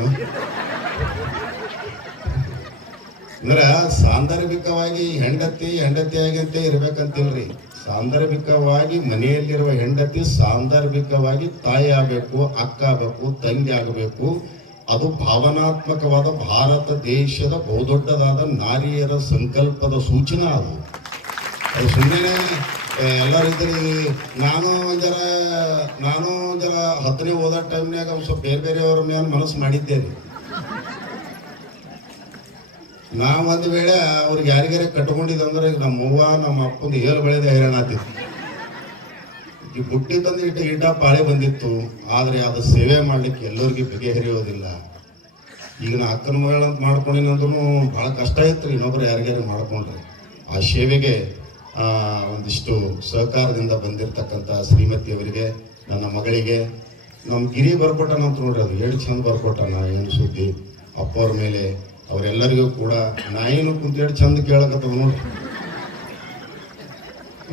ನೀನು. ಅಂದ್ರೆ ಸಾಂದರ್ಭಿಕವಾಗಿ ಹೆಂಡತಿಯಾಗಂತೆ ಇರ್ಬೇಕಂತಿಲ್ರಿ. ಸಾಂದರ್ಭಿಕವಾಗಿ ಮನೆಯಲ್ಲಿರುವ ಹೆಂಡತಿ ಸಾಂದರ್ಭಿಕವಾಗಿ ತಾಯಿ ಆಗಬೇಕು, ಅಕ್ಕ ಆಗಬೇಕು, ತಂಗಿ ಆಗಬೇಕು. ಅದು ಭಾವನಾತ್ಮಕವಾದ ಭಾರತ ದೇಶದ ಬಹುದೊಡ್ಡದಾದ ನಾರಿಯರ ಸಂಕಲ್ಪದ ಸೂಚನೆ. ಅದು ಸುಮ್ಮನೆ ಎಲ್ಲರಿದ್ರಿ. ನಾನು ಒಂದರ 10ನೇ ಓದೋ ಟೈಮ್ನಾಗ ಸ್ವಲ್ಪ ಬೇರೆಯವ್ರ ಮೇಲೆ ಮನಸ್ಸು ಮಾಡಿದ್ದೇನೆ. ನಾವು ಒಂದು ವೇಳೆ ಅವ್ರಿಗೆ ಯಾರಿಗಾರ ಕಟ್ಕೊಂಡಿದ್ದಂದ್ರೆ ನಮ್ಮ ಅವ್ವ ನಮ್ಮ ಅಪ್ಪಂದು ಏಳು ಬೆಳೆದ ಹೈರಾಣ ಆಗ್ತಿತ್ತು. ಈ ಬುಟ್ಟಿ ತಂದು ಇಟ್ಟ ಪಾಳೆ ಬಂದಿತ್ತು. ಆದರೆ ಅದು ಸೇವೆ ಮಾಡ್ಲಿಕ್ಕೆ ಎಲ್ಲರಿಗೂ ಬಗೆಹರಿಯೋದಿಲ್ಲ. ಈಗ ನಾ ಅಕ್ಕನ ಮಗಳಂತ ಮಾಡ್ಕೊಂಡಿನಂದ್ರೂ ಭಾಳ ಕಷ್ಟ ಇತ್ತು. ಇನ್ನೊಬ್ರು ಯಾರಿಗಾರ ಮಾಡ್ಕೊಂಡ್ರೆ ಆ ಸೇವೆಗೆ ಒಂದಿಷ್ಟು ಸಹಕಾರದಿಂದ ಬಂದಿರತಕ್ಕಂಥ ಶ್ರೀಮತಿಯವರಿಗೆ, ನನ್ನ ಮಗಳಿಗೆ, ನಮ್ಮ ಗಿರಿ ಬರ್ಕೊಟ್ಟನಂತ ನೋಡ್ರಿ. ಅದು ಎಷ್ಟು ಚಂದ ಬರ್ಕೊಟ್ಟನ, ಏನು ಸುದ್ದಿ ಅಪ್ಪವ್ರ ಮೇಲೆ. ಅವರೆಲ್ಲರಿಗೂ ಕೂಡ ನಾಯಿನೂ ಕುಂತೇಳಿ ಚಂದ ಕೇಳಕತ್ತವ ನೋಡ್ರಿ.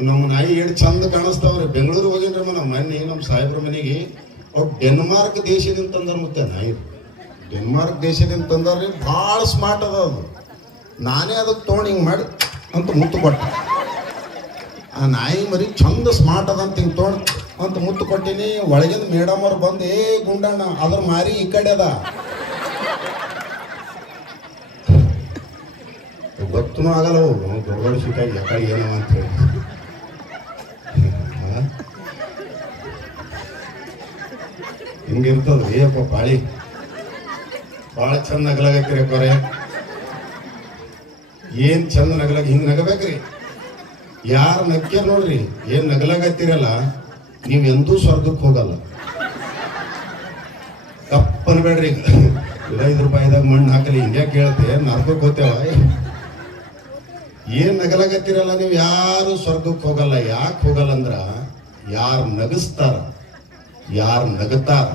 ನಮ್ಮ ನಾಯಿ ಎಷ್ಟು ಚಂದ ಕಾಣಿಸ್ತಾವ್ರಿ. ಬೆಂಗಳೂರು ಹೋಗಿನ್ರಿ ನಮ್ಮ ಮೊನ್ನೆ ನಮ್ಮ ಸಾಹೇಬ್ರ ಮನೆಗೆ. ಅವ್ರು ಡೆನ್ಮಾರ್ಕ್ ದೇಶದಿಂದ ತಂದಾರ. ಮತ್ತೆ ನಾಯಿ ಡೆನ್ಮಾರ್ಕ್ ದೇಶದಿಂದ ತಂದಾರ್ರಿ. ಭಾಳ ಸ್ಮಾರ್ಟ್ ಅದ ಅದು. ನಾನೇ ಅದಕ್ಕೆ ತೊಗೊಂಡು ಹಿಂಗೆ ಮಾಡಿ ಅಂತ ಮುತ್ತು ಕೊಟ್ಟೆ. ಆ ನಾಯಿ ಮರಿ ಚಂದ ಸ್ಮಾರ್ಟ್ ಅದ ಅಂತ ಹಿಂಗೆ ತೊಗೊಂಡು ಅಂತ ಮುತ್ತು ಕೊಟ್ಟಿನಿ. ಒಳಗಿಂದ ಮೇಡಮ್ ಅವ್ರು ಬಂದು, ಏ ಗುಂಡಣ್ಣ ಅದ್ರ ಮಾರಿ ಈ ಕಡೆ ಅದ, ಗೊತ್ತೂ ಆಗಲ್ಲ. ಹೋಗು ದೊಡ್ಡ ಸಿಕ್ಕಾಗಿ ಯಾಕಾಗಿ ಏನವ ಅಂತ ಹೇಳಿ ಹಿಂಗಿರ್ತದ. ಏಪ್ಪ ಪಾಳಿ ಭಾಳ ಚಂದ ನಗಲಾಗತ್ತೀರಿ ಕೊರೆ. ಏನ್ ಚಂದ ನಗಲಾಗ ಹಿಂಗೆ ನಗಬೇಕ್ರಿ. ಯಾರು ನಗ್ಕ್ಯಾರ ನೋಡ್ರಿ, ಏನ್ ನಗಲಾಗತ್ತೀರಲ್ಲ, ನೀವು ಎಂದೂ ಸ್ವರ್ಗಕ್ಕೆ ಹೋಗಲ್ಲ. ತಪ್ಪನ್ಬೇಡ್ರಿ. 5 ರೂಪಾಯಿದಾಗ ಮಣ್ಣು ಹಾಕಲಿ ಹಿಂಗೆ ಕೇಳ್ತೆ, ನರ್ಕಕ್ಕೆ ಹೋಗ್ತೇವ. ಏನ್ ನಗಲಾಗತ್ತೀರಲ್ಲ, ನೀವು ಯಾರು ಸ್ವರ್ಗಕ್ಕೆ ಹೋಗಲ್ಲ. ಯಾಕೆ ಹೋಗಲ್ಲ ಅಂದ್ರ, ಯಾರು ನಗಿಸ್ತಾರ, ಯಾರು ನಗುತ್ತಾರ,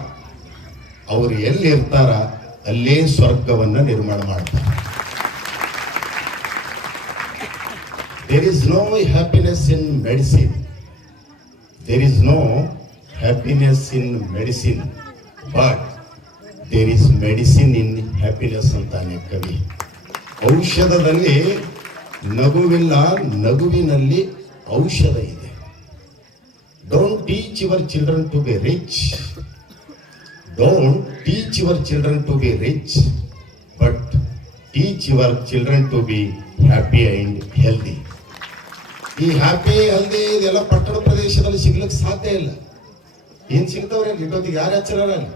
ಅವ್ರು ಎಲ್ಲಿ ಇರ್ತಾರ ಅಲ್ಲೇ ಸ್ವರ್ಗವನ್ನ ನಿರ್ಮಾಣ ಮಾಡ್ತಾರೆ. There is no happiness in medicine. There is no happiness in medicine, but there is medicine in happiness ಅಂತಾನೆ ಕವಿ. ಔಷಧದಲ್ಲಿ ನಗುವಿಲ್ಲ, ನಗುವಿನಲ್ಲಿ ಔಷಧ ಇದೆ. Don't teach your children to be rich. Don't teach your children to be rich, but teach your children to be happy and healthy. ಈ happy healthy ಇದೆಲ್ಲ ಪಟ್ಟಣ ಪ್ರದೇಶದಲ್ಲಿ ಸಿಗ್ಲಿಕ್ಕೆ ಸಾಧ್ಯ ಇಲ್ಲ. ಏನ್ ಸಿಗ್ತಾವ್ರಿ ಅಲ್ಲಿ? ಇಟ್ಟೊತ್ತಿಗೆ ಯಾರು ಹಚ್ಚರಲ್ಲ ಅಲ್ಲಿ?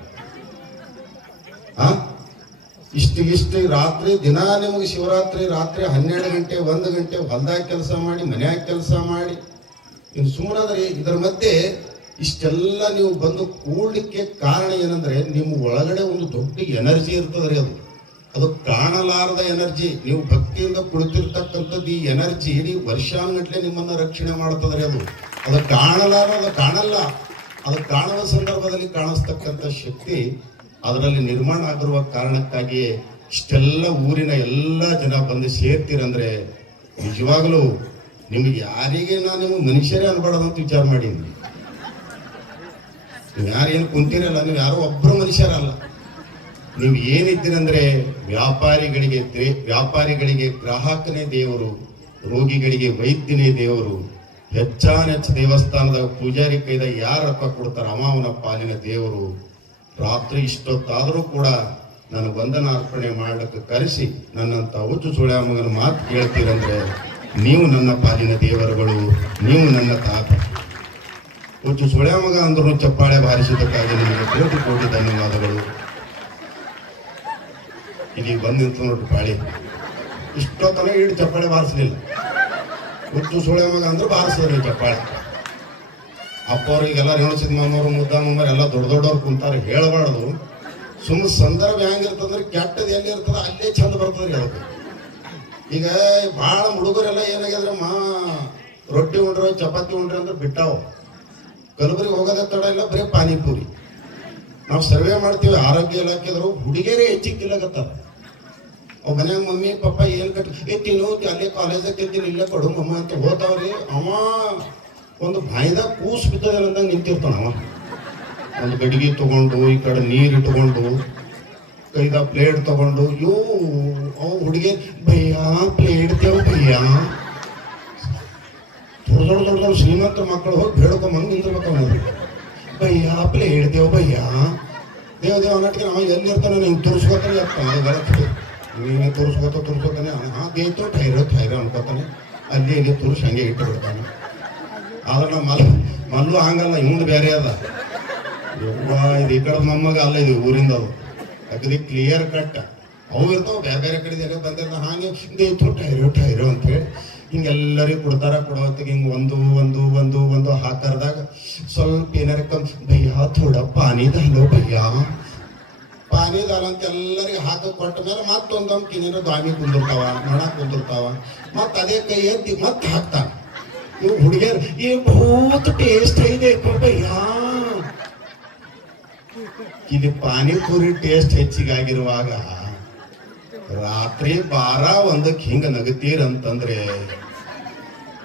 ಇಷ್ಟು ರಾತ್ರಿ ದಿನ ನಿಮಗೆ ಶಿವರಾತ್ರಿ ರಾತ್ರಿ 12 ಗಂಟೆ 1 ಗಂಟೆ ಹೊಲ್ದಾಗ ಕೆಲಸ ಮಾಡಿ, ಮನ್ಯಾಗ ಕೆಲಸ ಮಾಡಿ, ಇನ್ನು ಸುಮ್ಮನಾದ್ರೆ ಇದರ ಮಧ್ಯೆ ಇಷ್ಟೆಲ್ಲ ನೀವು ಬಂದು ಕೂಡ್ಲಿಕ್ಕೆ ಕಾರಣ ಏನಂದ್ರೆ, ನಿಮ್ಮ ಒಳಗಡೆ ಒಂದು ದೊಡ್ಡ ಎನರ್ಜಿ ಇರ್ತದ್ರಿ. ಅದು ಕಾಣಲಾರದ ಎನರ್ಜಿ. ನೀವು ಭಕ್ತಿಯಿಂದ ಕುಳಿತಿರ್ತಕ್ಕಂಥದ್ದು ಈ ಎನರ್ಜಿ ಇಡೀ ವರ್ಷಾನುಗಟ್ಲೆ ನಿಮ್ಮನ್ನ ರಕ್ಷಣೆ ಮಾಡ್ತದ್ರಿ. ಅದು ಕಾಣಲಾರ, ಅದು ಕಾಣಲ್ಲ. ಅದು ಕಾಣುವ ಸಂದರ್ಭದಲ್ಲಿ ಕಾಣಿಸ್ತಕ್ಕಂಥ ಶಕ್ತಿ ಅದರಲ್ಲಿ ನಿರ್ಮಾಣ ಆಗಿರುವ ಕಾರಣಕ್ಕಾಗಿಯೇ ಇಷ್ಟೆಲ್ಲ ಊರಿನ ಎಲ್ಲ ಜನ ಬಂದು ಸೇರ್ತೀರಂದ್ರೆ, ನಿಜವಾಗಲೂ ನಿಮ್ಗೆ ಯಾರಿಗೆ ನೀವು ಮನುಷ್ಯರೇ ಅನ್ಬಾರ್ದಂತ ವಿಚಾರ ಮಾಡೀನಿ. ನೀವು ಯಾರು ಏನು ಕುಂತೀರಲ್ಲ, ನೀವು ಯಾರೋ ಒಬ್ಬರು ಮನುಷ್ಯರಲ್ಲ. ನೀವು ಏನಿದ್ದೀರಂದ್ರೆ ವ್ಯಾಪಾರಿಗಳಿಗೆ ಗ್ರಾಹಕನೇ ದೇವರು, ರೋಗಿಗಳಿಗೆ ವೈದ್ಯನೇ ದೇವರು. ಹೆಚ್ಚಾನೆಚ್ಚು ದೇವಸ್ಥಾನದ ಪೂಜಾರಿ ಕೈದಾಗ ಯಾರು ರೊಕ್ಕ ಕೊಡ್ತಾರ ಅವನ ಪಾಲಿನ ದೇವರು. ರಾತ್ರಿ ಇಷ್ಟೊತ್ತಾದರೂ ಕೂಡ ನಾನು ವಂದನ ಅರ್ಪಣೆ ಮಾಡಕ್ಕೆ ಕರೆಸಿ ನನ್ನಂತ ಹುಚ್ಚು ಸುಳ್ಯ ಮಗನ ಮಾತು ಕೇಳ್ತೀರಂದ್ರೆ, ನೀವು ನನ್ನ ಪಾಲಿನ ದೇವರುಗಳು, ನೀವು ನನ್ನ ತಾತ. ಹುಚ್ಚು ಸುಳ್ಯ ಮಗ ಅಂದ್ರೂ ಚಪ್ಪಾಳೆ ಬಾರಿಸಿದ್ದಕ್ಕಾಗಿ ನಿಮಗೆ ಕೋಟಿ ಕೋಟಿ ಧನ್ಯವಾದಗಳು. ಇಲ್ಲಿ ಬಂದು ನಿಂತು ನೋಡ್ರಿ ಪಾಳಿ. ಇಷ್ಟೊತ್ತನ ಇಟ್ಟು ಚಪ್ಪಾಳೆ ಬಾರಿಸಲಿಲ್ಲ. ಹುಚ್ಚು ಸುಳ್ಯ ಮಗ ಅಂದ್ರೆ ಬಾರಿಸಿದ್ರಿ ಚಪ್ಪಾಳೆ. ಅಪ್ಪವ್ರಿಗೆಲ್ಲ ರೇಣುಸಿದ ಮಾಮವ್ರು, ಮುದ್ದಾಮವ್ರು ಎಲ್ಲ ದೊಡ್ಡವ್ರು ಕುಂತಾರೆ. ಹೇಳಬಾರ್ದು. ಸುಮ್ಮನೆ ಸಂದರ್ಭ ಹೆಂಗಿರ್ತಂದ್ರೆ, ಕೆಟ್ಟದ್ದು ಎಲ್ಲಿ ಇರ್ತದ ಅಲ್ಲೇ ಚಂದ ಬರ್ತದ್ರಿ ಅದಕ್ಕೆ. ಈಗ ಭಾಳ ಹುಡುಗರೆಲ್ಲ ಏನಾಗ್ಯದ್ರಮ್ಮ, ರೊಟ್ಟಿ ಉಂಡ್ರೆ ಚಪಾತಿ ಉಂಡ್ರೆ ಅಂದ್ರೆ ಬಿಟ್ಟಾವು. ಕಲಬುರಗಿ ಹೋಗೋದೇ ತಡ ಇಲ್ಲ, ಬರೀ ಪಾನಿಪುರಿ. ನಾವು ಸರ್ವೆ ಮಾಡ್ತೀವಿ ಆರೋಗ್ಯ ಇಲಾಖೆದ್ರು, ಹುಡುಗಿಯರೇ ಹೆಚ್ಚಿಗೆ ತಿಲ್ಲಕತ್ತಾರ. ಅವ್ ಮನ್ಯಾಗ ಮಮ್ಮಿ ಪಪ್ಪ ಏನ್ ತಿನ್ನು, ಅಲ್ಲೇ ಕಾಲೇಜಾಗ ತಿಂತೀನಿ, ಇಲ್ಲೇ ಕೊಡು ಮಮ್ಮ ಅಂತ ಹೋಗ್ತಾವ್ರಿ. ಅವ ಒಂದು ಬಾಯಿದಾಗ ಕೂಸು ಬಿದ್ದದಲ್ಲ ಅಂದಂಗೆ ನಿಂತಿರ್ತಾನ. ಅವ ಒಂದು ಗಡಿಗೆ ತಗೊಂಡು ಈ ಕಡೆ ನೀರು ಇಟ್ಕೊಂಡು ಕೈದ ಪ್ಲೇಟ್ ತಗೊಂಡು ಅವು ಹುಡುಗಿ ಭಯ್ಯ ಪ್ಲೇಟ್ ತೇವ್ ಭಯ್ಯ. ದೊಡ್ಡ ದೊಡ್ಡ ದೊಡ್ಡ ಶ್ರೀಮಂತರ ಮಕ್ಕಳು ಹೋಗಿ ಬೇಡ್ಕೊಂಬಂದು ನಿಂತಿರ್ಬೇಕು ಅವ್ರು. ಭಯ್ಯ ಪ್ಲೇಟ್ ದೇವ್ ಭಯ್ಯ ದೇವ್ ಅನ್ನಟ್ಟಿಗೆ ನಾವು ಎಲ್ಲಿರ್ತಾನೆ ಹಿಂಗೆ ತೋರಿಸ್ಕೋತಾನೆ ಅಪ್ಪ ಗಲತ್ ನೀವೇ ತೋರಿಸ್ಕೋತಾನೆ ದೇಯ್ತು ಠೈರ ಅನ್ಕೋತಾನೆ ಅಲ್ಲಿ ಇಲ್ಲಿ ತೋರಿಸಿ ಹಂಗೆ ಇಟ್ಟು ಬಿಡ್ತಾನೆ. ಆದ್ರೆ ನಾವು ಮಲ್ಲು ಹಂಗಲ್ಲ, ಇವಂದು ಬೇರೆ ಅದ. ಇದು ಈ ಕಡೆ ನಮ್ಮಗ ಅಲ್ಲ, ಇದು ಊರಿಂದ ಅದು ಅಗದಿ ಕ್ಲಿಯರ್ ಕಟ್. ಅವು ಇರ್ತಾವ ಬೇರೆ ಬೇರೆ ಕಡೆ ಎಲ್ಲ ಬಂದಿರ್ತಾವ. ಹಾಗೆ ದೇಯ್ತು ಠೈರು ಅಂತೇಳಿ ಹಿಂಗೆಲ್ಲರಿಗೂ ಕೊಡೋ ಹೊತ್ತಿಗೆ ಹಿಂಗೆ ಒಂದು ಹಾಕರ್ದಾಗ ಸ್ವಲ್ಪ ಏನಾರ ಭಯ್ಯ ಥೋಡ ಪಾನಿ ದಾಲೋ ಭಯ್ಯ ಪಾನಿ ದಾಲ ಅಂತ ಎಲ್ಲರಿಗೆ ಹಾಕ ಕೊಟ್ಟ ಮೇಲೆ ಮತ್ತೊಂದೊಂದು ಕಿನಿನ ದಾಮಿ ಕುಂದಿರ್ತಾವ, ನೊಣ ಕುಂದಿರ್ತಾವ. ಮತ್ತೆ ಅದೇ ಕೈ ಎತ್ತಿ ಮತ್ತೆ ಹಾಕ್ತಾನ. ಇವು ಹುಡುಗಿಯರು ಈ ಬಹುತ್ ಟೇಸ್ಟ್ ಇದೆ ಭಯ್ಯ. ಇದು ಪಾನಿಪುರಿ ಟೇಸ್ಟ್ ಹೆಚ್ಚಿಗಾಗಿರುವಾಗ ರಾತ್ರಿ 12-1 ಹಿಂಗ ನಗತೀರಂತಂದ್ರೆ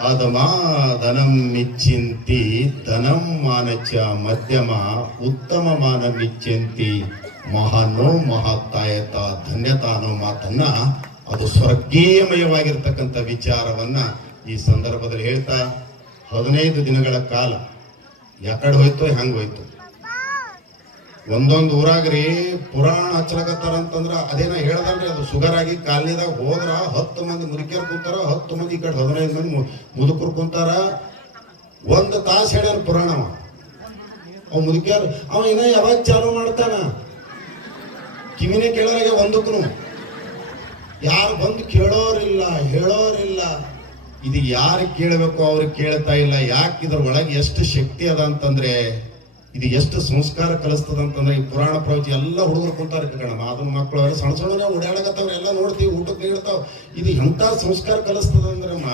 ಅದಮಾದನಂ ನಿಚ್ಚಿಂತಿ ಧನಂ ಮಾನಚ ಮಧ್ಯಮ ಉತ್ತಮ ಮಾನ ನಿಚ್ಚಿಂತಿ ಮಹಾನೋ ಮಹಾತಾಯತ ಧನ್ಯತಾ ಅನ್ನೋ ಮಾತನ್ನ ಅದು ಸ್ವರ್ಗೀಯಮಯವಾಗಿರ್ತಕ್ಕಂಥ ವಿಚಾರವನ್ನ ಈ ಸಂದರ್ಭದಲ್ಲಿ ಹೇಳ್ತಾ 15 ದಿನಗಳ ಕಾಲ ಯಾಕಡೆ ಹೋಯ್ತು ಹೆಂಗ್ ಹೋಯ್ತು. ಒಂದೊಂದು ಊರಾಗ್ರಿ ಪುರಾಣ ಹಚ್ಚಲಕತ್ತಾರಂತಂದ್ರ ಅದೇನ ಹೇಳ್ದಲ್ರಿ, ಅದು ಶುಗರ್ ಆಗಿ ಕಾಲನಿದಾಗ ಹೋದ್ರ 10 ಮಂದಿ ಮುದುಕಿಯರ್ ಕುಂತಾರ, 10 ಮಂದಿ ಈ ಕಡೆ 15 ಮಂದಿ ಮುದುಕರು ಕುಂತಾರ. 1 ತಾಸು ಹೇಳ್ಯಾರ ಪುರಾಣ. ಅವ್ ಮುದುಕಿಯರ್ ಅವ ಇನ್ನ ಯಾವಾಗ ಚಾಲು ಮಾಡ್ತಾನ, ಕಿವಿನೇ ಕೇಳೋರಾಗೆ ಒಂದಕ್ಕೂ ಯಾರು ಬಂದು ಕೇಳೋರಿಲ್ಲ, ಹೇಳೋರಿಲ್ಲ. ಇದು ಯಾರು ಕೇಳಬೇಕು ಅವ್ರಿಗೆ ಕೇಳ್ತಾ ಇಲ್ಲ. ಯಾಕೆ ಇದ್ರ ಒಳಗೆ ಎಷ್ಟು ಶಕ್ತಿ ಅದ ಅಂತಂದ್ರೆ, ಇದು ಎಷ್ಟು ಸಂಸ್ಕಾರ ಕಲಿಸ್ತದ ಅಂತಂದ್ರೆ, ಈ ಪುರಾಣ ಪ್ರವಚನ ಎಲ್ಲ ಹುಡುಗರು ಕುಂತಾರ ಕಣ, ಅದನ್ನ ಮಕ್ಕಳು ಅವರ ಸಣ್ಣ ಸಣ್ಣ ಓಡಾಡಕತ್ತವ್ರ ಎಲ್ಲ ನೋಡ್ತೀವಿ, ಊಟಕ್ಕೆ ನೀಡ್ತಾವ. ಇದು ಎಂತ ಸಂಸ್ಕಾರ ಕಲಿಸ್ತದ ಅಂದ್ರಮ್ಮ,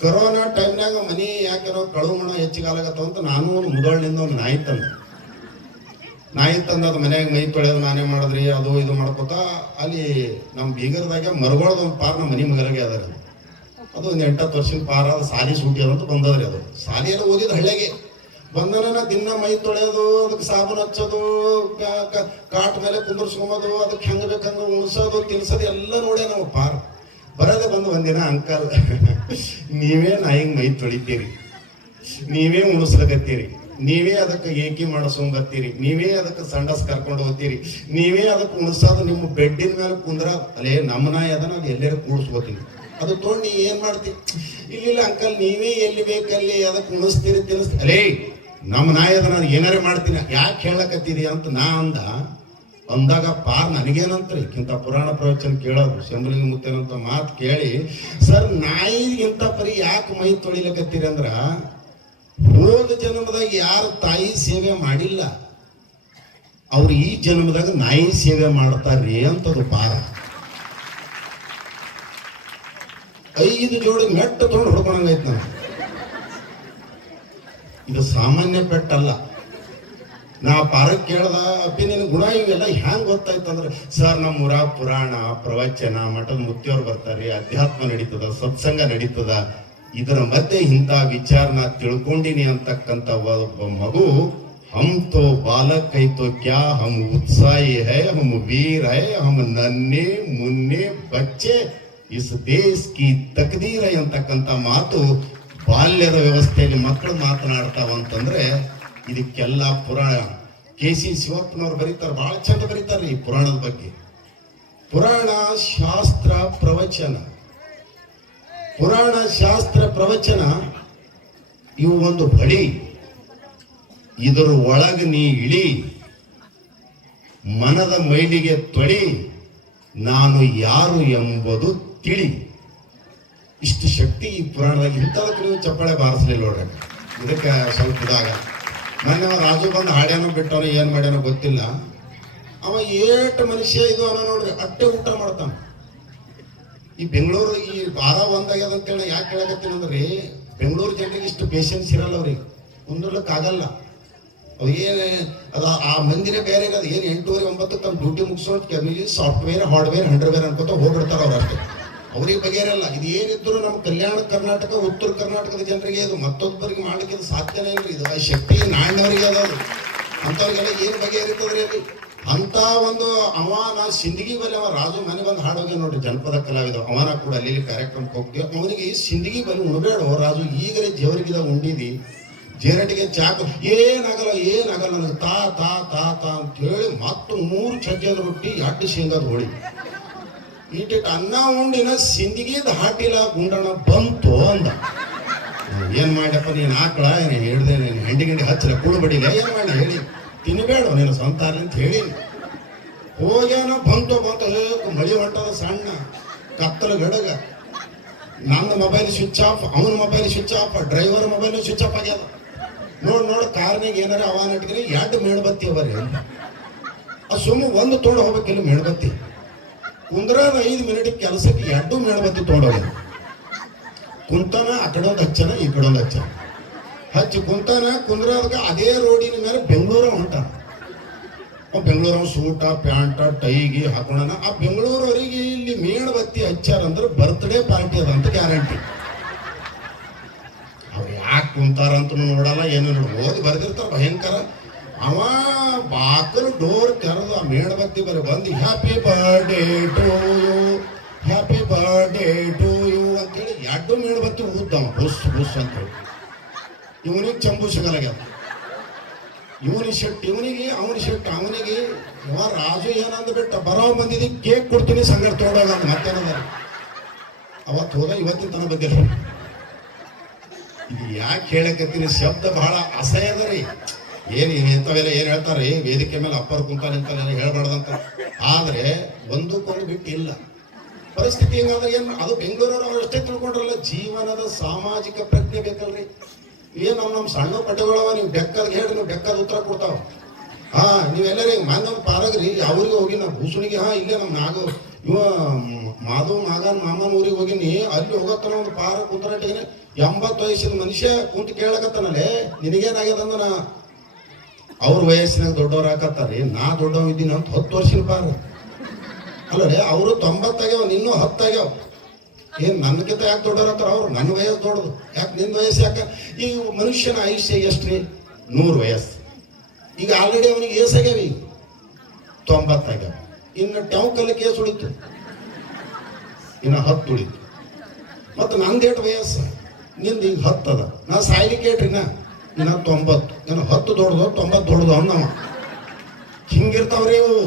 ಕೊರೋನಾ ಟೈಮ್ನಾಗ ಮನಿ ಯಾಕೆನೋ ಕಳುವು ಮಣ ಹೆಚ್ಚಿಗಾಲಾಗತ್ತವ ಅಂತ ನಾನು ಒಂದು ಮುದೋಳ್ನಿಂದ ಒಂದು ನಾಯಿ ತಂದ ಅದು ಮನ್ಯಾಗ ಮೈ ತೊಳೆಯೋದು ನಾನೇ ಮಾಡಿದ್ರಿ, ಅದು ಇದು ಮಾಡ್ಕೊತ ಅಲ್ಲಿ ನಮ್ಮ ಬೀಗರದಾಗ ಮರಗೋಳದ ಒಂದು ಪಾರ್ ನಮ್ಮ ಮನಿ ಮಗಲಿಗೆ ಅದ. ಅದು ಒಂದು 8-10 ವರ್ಷದ ಪಾರ, ಅದು ಸಾಲಿ ಸೂಟಿ ಅದಂತ ಬಂದದ್ರಿ. ಅದು ಸಾಲಿಯೆಲ್ಲ ಓದಿದ ಹಳ್ಳಿಗೆ ಬಂದನ ದಿನ ಮೈ ತೊಳೆಯೋದು, ಅದಕ್ಕೆ ಸಾಬೂನು ಹಚ್ಚೋದು, ಕಾಟ್ ಮೇಲೆ ಕುಂದರ್ಸ್ಕೊಂಬೋದು, ಅದಕ್ಕೆ ಹೆಂಗ ಬೇಕಂಗ ಉಣಿಸೋದು ತಿನ್ಸೋದು ಎಲ್ಲ ನೋಡೇ ನಾವು ಪಾರ. ಬರೋದೇ ಬಂದು ಒಂದಿನ ಅಂಕಲ್ ನೀವೇ ನಾಯಿಗೆ ಮೈ ತೊಳಿತೀರಿ, ನೀವೇ ಉಣಿಸ್ಲಕತ್ತೀರಿ, ನೀವೇ ಅದಕ್ಕೆ ಏಕಿ ಮಾಡಿಸೋಂಗತ್ತೀರಿ, ನೀವೇ ಅದಕ್ಕೆ ಸಂಡಸ್ ಕರ್ಕೊಂಡು ಹೋಗ್ತೀರಿ, ನೀವೇ ಅದಕ್ಕೆ ಉಣಿಸೋದು ನಿಮ್ಮ ಬೆಡ್ಡಿನ ಮೇಲೆ ಕುಂದ್ರ ಅಲ್ಲೇ ನಮ್ಮ ನಾಯಿ ಅದನ್ನ ಅದು ಎಲ್ಲರೂ ಕೂಡಿಸ್ಕೋತೀನಿ, ಅದು ತೊಗೊಂಡು ನೀ ಏನ್ ಮಾಡ್ತಿ, ಇಲ್ಲ ಅಂಕಲ್ ನೀವೇ ಎಲ್ಲಿ ಬೇಕಲ್ಲಿ ಅದಕ್ಕೆ ಉಣಿಸ್ತೀರಿ ತಿನ್ನಿಸ್ತೀರಿ, ಅಲೇ ನಮ್ಮ ನಾಯಿ ಅದನ್ನ ಏನಾರೇ ಮಾಡ್ತೀನಿ ಯಾಕೆ ಹೇಳಕತ್ತೀರಿ ಅಂತ ನಾ ಅಂದಾಗ ಪಾರ್ ನನಗೇನಂತ್ರಿ ಇಂಥ ಪುರಾಣ ಪ್ರವಚನ ಕೇಳೋದು ಶಂಭುಲಿಂಗ ಮುತ್ತೇನಂತ ಮಾತು ಕೇಳಿ, ಸರ್ ನಾಯಿಗಿಂತ ಪರಿ ಯಾಕೆ ಮೈ ತೊಳಿಲಕತ್ತೀರಿ ಅಂದ್ರ, ಹೋದ ಜನ್ಮದಾಗ ಯಾರು ತಾಯಿ ಸೇವೆ ಮಾಡಿಲ್ಲ ಅವ್ರು ಈ ಜನ್ಮದಾಗ ನಾಯಿ ಸೇವೆ ಮಾಡ್ತಾರ್ರಿ ಅಂತದು ಪಾರ. 5 ಜೋಡಿ ಮೆಟ್ಟ ತೊಗೊಂಡು ಹೊಡ್ಕೊಂಡಂಗೈತ್ ನಾನು. ಇದು ಸಾಮಾನ್ಯ ಪೆಟ್ಟಲ್ಲ. ನಾ ಪಾರಕ್ ಕೇಳ್ದ, ಅಪ್ಪಿ ನಿನ್ ಗುಣ ಇವೆಲ್ಲ ಹ್ಯಾಂಗ್ ಗೊತ್ತಾಯ್ತಂದ್ರೆ, ಸರ್ ನಮ್ಮ ಊರ ಪುರಾಣ ಪ್ರವಚನ ಮಠದ ಮುತ್ತಿಯವ್ರು ಬರ್ತಾರೆ, ಅಧ್ಯಾತ್ಮ ನಡೀತದ, ಸತ್ಸಂಗ ನಡೀತದ, ಇದರ ಮಧ್ಯೆ ಇಂಥ ವಿಚಾರನ ತಿಳ್ಕೊಂಡಿನಿ ಅಂತಕ್ಕಂಥ ಒಬ್ಬ ಮಗು, ಹಮ್ ತೋ ಬಾಲಕ್ ಹೈ ತೋ ಕ್ಯಾ, ಹಮ್ ಉತ್ಸಾಹಿ ಹೈ, ಹಮ್ ವೀರ್ ಹೈ, ಹಮ್ ನನ್ನೆ ಮುನ್ನೆ ಬಚ್ಚೆ ಇಸ್ ದೇಶ್ ಕಿ ತಕ್ದೀರ್ ಹೈ ಅಂತಕ್ಕಂಥ ಮಾತು ಬಾಲ್ಯದ ವ್ಯವಸ್ಥೆಯಲ್ಲಿ ಮಕ್ಕಳು ಮಾತನಾಡ್ತಾವ ಅಂತಂದ್ರೆ, ಇದಕ್ಕೆಲ್ಲ ಪುರಾಣ KC ಶಿವಪ್ಪನವ್ರು ಬರೀತಾರೆ, ಬಹಳ ಚಂದ ಬರೀತಾರೆ ಈ ಪುರಾಣದ ಬಗ್ಗೆ. ಪುರಾಣ ಶಾಸ್ತ್ರ ಪ್ರವಚನ, ಪುರಾಣ ಶಾಸ್ತ್ರ ಪ್ರವಚನ ಇವು ಒಂದು ಬಡಿ, ಇದರ ಒಳಗೆ ನೀ ಇಳಿ, ಮನದ ಮೈಲಿಗೆ ತೊಳಿ, ನಾನು ಯಾರು ಎಂಬುದು ತಿಳಿ. ಇಷ್ಟು ಶಕ್ತಿ ಈ ಪುರಾಣದಾಗ. ಇಂಥದಕ್ಕೆ ನೀವು ಚಪ್ಪಾಳೆ ಬಾರಿಸ್ಲಿಲ್ಲ ನೋಡ್ರಿ, ಇದಕ್ಕೆ ಸ್ವಲ್ಪ ಇದಾಗ. ಮೊನ್ನೆ ರಾಜು ಬಂದು ಹಾಡ್ಯಾನೋ ಬಿಟ್ಟವನು ಏನ್ ಮಾಡ್ಯಾನೋ ಗೊತ್ತಿಲ್ಲ, ಅವ ಏಟ್ ಮನುಷ್ಯ ಇದು ಅವನ ನೋಡ್ರಿ, ಅಟ್ಟೆ ಊಟ ಮಾಡ್ತಾನ. ಈ ಬೆಂಗಳೂರು ಈ 12-1 ಅಂತೇಳಿ ಯಾಕೆ ಹೇಳಕತ್ತೀನಿ ಅಂದ್ರೆ, ಬೆಂಗಳೂರು ಜನರಿಗೆ ಇಷ್ಟು ಪೇಷನ್ಸ್ ಇರಲ್ಲ, ಅವ್ರಿಗೆ ಕುಂದ್ರಲಿಕ್ಕೆ ಆಗಲ್ಲ. ಅವ್ರಿಗೇನೆ ಅದು ಆ ಮಂದಿನೇ ಬೇರೆ ಇರೋದು. ಏನು 8-9 ತಮ್ಮ ಡ್ಯೂಟಿ ಮುಗಿಸೋದು ಸಾಫ್ಟ್ವೇರ್ ಹಾರ್ಡ್ವೇರ್ ಹಂಡ್ರ್ವೇರ್ ಅನ್ಕೋತ ಹೋಗ್ಬಿಡ್ತಾರ ಅವ್ರು ಅಷ್ಟೇ. ಅವ್ರಿಗೆ ಬಗೆಯರಲ್ಲ. ಇದು ಏನಿದ್ರು ನಮ್ಮ ಕಲ್ಯಾಣ ಕರ್ನಾಟಕ ಉತ್ತರ ಕರ್ನಾಟಕದ ಜನರಿಗೆ ಅದು ಮತ್ತೊಬ್ಬರಿಗೆ ಮಾಡ್ಲಿಕ್ಕೆ ಸಾಧ್ಯನೇ ಇಲ್ಲ. ಇದು ಆ ಶಕ್ತಿ ನಾಣ್ಣವರಿಗೆ ಅದಾದ್ರು ಅಂಥವ್ರಿಗೆಲ್ಲ ಏನು ಬಗೆಹರಿತದ್ರಿ ಅಲ್ಲಿ. ಅಂತ ಒಂದು ಅವನ ಸಿಂದಗಿ ಬಲ್ಲಿ ಅವ ರಾಜು ಮನೆ ಬಂದು ಹಾಡೋಗಿ ನೋಡ್ರಿ, ಜನಪದ ಕಲಾವಿದ ಅವನ ಕೂಡ ಅಲ್ಲಿ ಕಾರ್ಯಕ್ರಮಕ್ಕೆ ಹೋಗ್ತೀವಿ. ಅವನಿಗೆ ಸಿಂದಗಿ ಬಲ್ಲಿ ಉಣಬೇಡ ರಾಜು, ಈಗಲೇ ಜೇವರಿಗಿದ ಉಂಡಿದಿ, ಜೇರಟಿಗೆ ಚಾಕು ಏನಾಗಲ್ಲ ನನಗೆ ತಾ ತಾ ತಾ ತಾ ಅಂತ ಹೇಳಿ ಮತ್ತು 3 ಚಜ್ಜದ ರೊಟ್ಟಿ 2 ಶೇಂಗಾದ ಹೋಳಿ ಈಟಿಟ್ ಅನ್ನ ಉಂಡಿನ ಸಿಂದಿಗಿದ ಹಾಟಿಲ ಗುಂಡಣ ಬಂತು ಅಂದ. ಏನ್ ಮಾಡ್ಯಪ್ಪ ನೀನ್ ಆಕಳ ಏನ್ ಹೇಳ್ದೆ, ನೀನು ಹೆಂಡಿ ಹಚ್ಚಲ ಕೂಡು ಬಡಿಲ್ಲ, ಏನ್ ಮಾಡಿ ಹೇಳಿ ತಿನ್ಬೇಡ ನೀನು ಸ್ವಂತ ಅಂತ ಹೇಳಿ ಹೋಗ್ಯಾನ. ಬಂತು ಮಳಿ ಹೊಂಟದ ಸಣ್ಣ ಕತ್ತಲ ಗಡಗ, ನನ್ನ ಮೊಬೈಲ್ ಸ್ವಿಚ್ ಆಫ್, ಅವನ mobile switch off, driver mobile switch off ಆಗ್ಯದ. ನೋಡ್ ಕಾರ್ನಾಗ ಏನಾರ ಅವಾನ ಇಟ್ಕರಿ 2 ಮೇಣಬತ್ತಿ ಅವರಿ ಅಂತ ಸುಮ್ಮ ಒಂದು ತೋಡ ಹೋಗ್ಬೇಕಿಲ್ಲ ಮೇಣಬತ್ತಿ. ಕುಂದ್ರ 5 ಮಿನಿಟ್ ಕೆಲಸಕ್ಕೆ 2 ಮೇಣಬತ್ತಿ ತೋಡೋಗ ಕುಂತಾನ, ಆ ಕಡೆ ಒಂದು ಹಚ್ಚನ ಈ ಕಡೆ ಒಂದು ಹಚ್ಚನ ಹಚ್ಚಿ ಕುಂತಾನ. ಕುಂದ್ರಾಗ ಅದೇ ರೋಡಿನ ಮೇಲೆ ಬೆಂಗಳೂರು ಹೊಂಟಾನ. ಬೆಂಗಳೂರು ಸೂಟ ಪ್ಯಾಂಟ ಟೈಗಿ ಹಾಕೋಣ. ಆ ಬೆಂಗಳೂರವರಿಗೆ ಇಲ್ಲಿ ಮೇಣಬತ್ತಿ ಹಚ್ಚಾರಂದ್ರೆ ಬರ್ತ್ಡೇ ಪಾರ್ಟಿ ಅದಂತ ಗ್ಯಾರಂಟಿ. ಅವ್ರು ಯಾಕೆ ಕುಂತಾರಂತ ನೋಡಲ್ಲ, ಏನು ಓದಿ ಬರ್ದಿರ್ತಾರ ಭಯಂಕರ. ಅವ ಬಾಕಲು ಡೋರ್ ತೆರೆದು ಆ ಮೇಣಬತ್ತಿ ಬರೀ ಬಂದು happy birthday to you, happy birthday to you ಅಂತೇಳಿ 2 ಮೇಣಬತ್ತಿ ಊದ್ದವ ಬುಸ್ ಬುಸ್ ಅಂತೇಳಿ. ಇವನಿಗೆ ಚಂಬು ಸಿಗಲಾಗ್ಯದ, ಇವನಿಗೆ ಶೆಟ್ ಇವನಿಗೆ, ಅವನ ಶೆಟ್ ಅವನಿಗೆ. ಇವ ರಾಜು ಏನಂದ ಬಿಟ್ಟ, ಬರೋ ಬಂದಿದ್ದಿ ಕೇಕ್ ಕೊಡ್ತೀನಿ ಸಂಗಡ ತೋಡೋಗ ಅಂತ ಮತ್ತೇನದ. ಅವತ್ತು ಹೋದ ಇವತ್ತಿನ ತನ ಬಂದಿಲ್ಲ. ಇದು ಯಾಕೆ ಹೇಳಕತ್ತೀನಿ, ಶಬ್ದ ಬಹಳ ಅಸಹ್ಯದ ರೀ. ಏನು ಇಂಥವೆಲ್ಲ ಏನು ಹೇಳ್ತಾರೆ ವೇದಿಕೆ ಮೇಲೆ ಅಪ್ಪರ್ ಕುಂತಾನೆ ಇಂಥವೆಲ್ಲ ಹೇಳ್ಬಾರ್ದಂತ. ಆದರೆ ಒಂದಕ್ಕೊಂದು ಬಿಟ್ಟು ಇಲ್ಲ ಪರಿಸ್ಥಿತಿ. ಹಿಂಗಾದ್ರೆ ಏನು ಅದು ಬೆಂಗಳೂರವ್ರು ಅವ್ರು ಅಷ್ಟೇ ತಿಳ್ಕೊಂಡ್ರಲ್ಲ, ಜೀವನದ ಸಾಮಾಜಿಕ ಪ್ರಜ್ಞೆ ಬೇಕಲ್ರಿ. ಏನು ನಮ್ಮ ಸಣ್ಣ ಪಟ್ಟೆಗಳವ, ನೀವು ಬೆಕ್ಕದ ಹೇಳಿ ನೀವು ಬೆಕ್ಕದ ಉತ್ತರ ಕೊಡ್ತಾವ. ನೀವೆಲ್ಲರೂ ಹಿಂಗೆ ಮಾನವ ಪಾರಗ್ರಿ ಅವ್ರಿಗೆ ಹೋಗಿ ನಾವು ಭೂಸುಣಿಗೆ ಇಲ್ಲೇ ನಮ್ಮ ಇವ ಮಾಧವ್ ನಾಗನ್ ಮಾಮನ ಊರಿಗೆ ಹೋಗಿನಿ. ಅಲ್ಲಿ ಹೋಗತ್ತನ ಒಂದು ಪಾರ ಕುಂತರಟ್ಟಿಗೆ 80 ವಯಸ್ಸಿನ ಮನುಷ್ಯ ಕುಂತು ಕೇಳಕತ್ತಾನಲ್ಲೇ ನಿನಗೇನಾಗ್ಯದಂದ. ಅವ್ರ ವಯಸ್ಸಿನಾಗ ದೊಡ್ಡವ್ರು ಹಾಕತ್ತಾರಿ, ನಾ ದೊಡ್ಡವ್ ಇದ್ದೀನಿ ಅಂತ 10 ವರ್ಷದ ಪಾರ ಅಲ್ಲರೇ. ಅವರು 90 ಆಗ್ಯಾವ, ಇನ್ನೂ 10 ಆಗ್ಯಾವ. ಏನು ನನ್ಗಿಂತ ಯಾಕೆ ದೊಡ್ಡವ್ರು ಅಂತಾರ ಅವ್ರು? ನನ್ನ ವಯಸ್ಸು ದೊಡ್ಡದು, ಯಾಕೆ ನಿನ್ನ ವಯಸ್ಸು ಯಾಕೆ? ಈಗ ಮನುಷ್ಯನ ಆಯುಷ್ಯ ಎಷ್ಟ್ರಿ? 100 ವಯಸ್ಸು. ಈಗ ಆಲ್ರೆಡಿ ಅವನಿಗೆ ಏಸಾಗ್ಯಾವ, ಈಗ 90 ಆಗ್ಯಾವ. ಇನ್ನು ಟೌಕಲ್ಲಿ ಕೇಸ್ ಉಳಿತು, ಇನ್ನು 10 ಉಳಿತು. ಮತ್ತು ನಂದೇಟು ವಯಸ್ಸು, ನಿಂದು ಈಗ 10 ಅದ. ನಾ ಸಾಯ್ಲಿಕ್ಕೆ ಹೇಳ್ರಿ ಇನ್ನ 90. ನಾನು 10 ದೊಡ್ಡದು 90 ದೊಡ್ಡದು ಅನ್ನವ. ಹಿಂಗಿರ್ತಾವ್ರಿ ಇವು.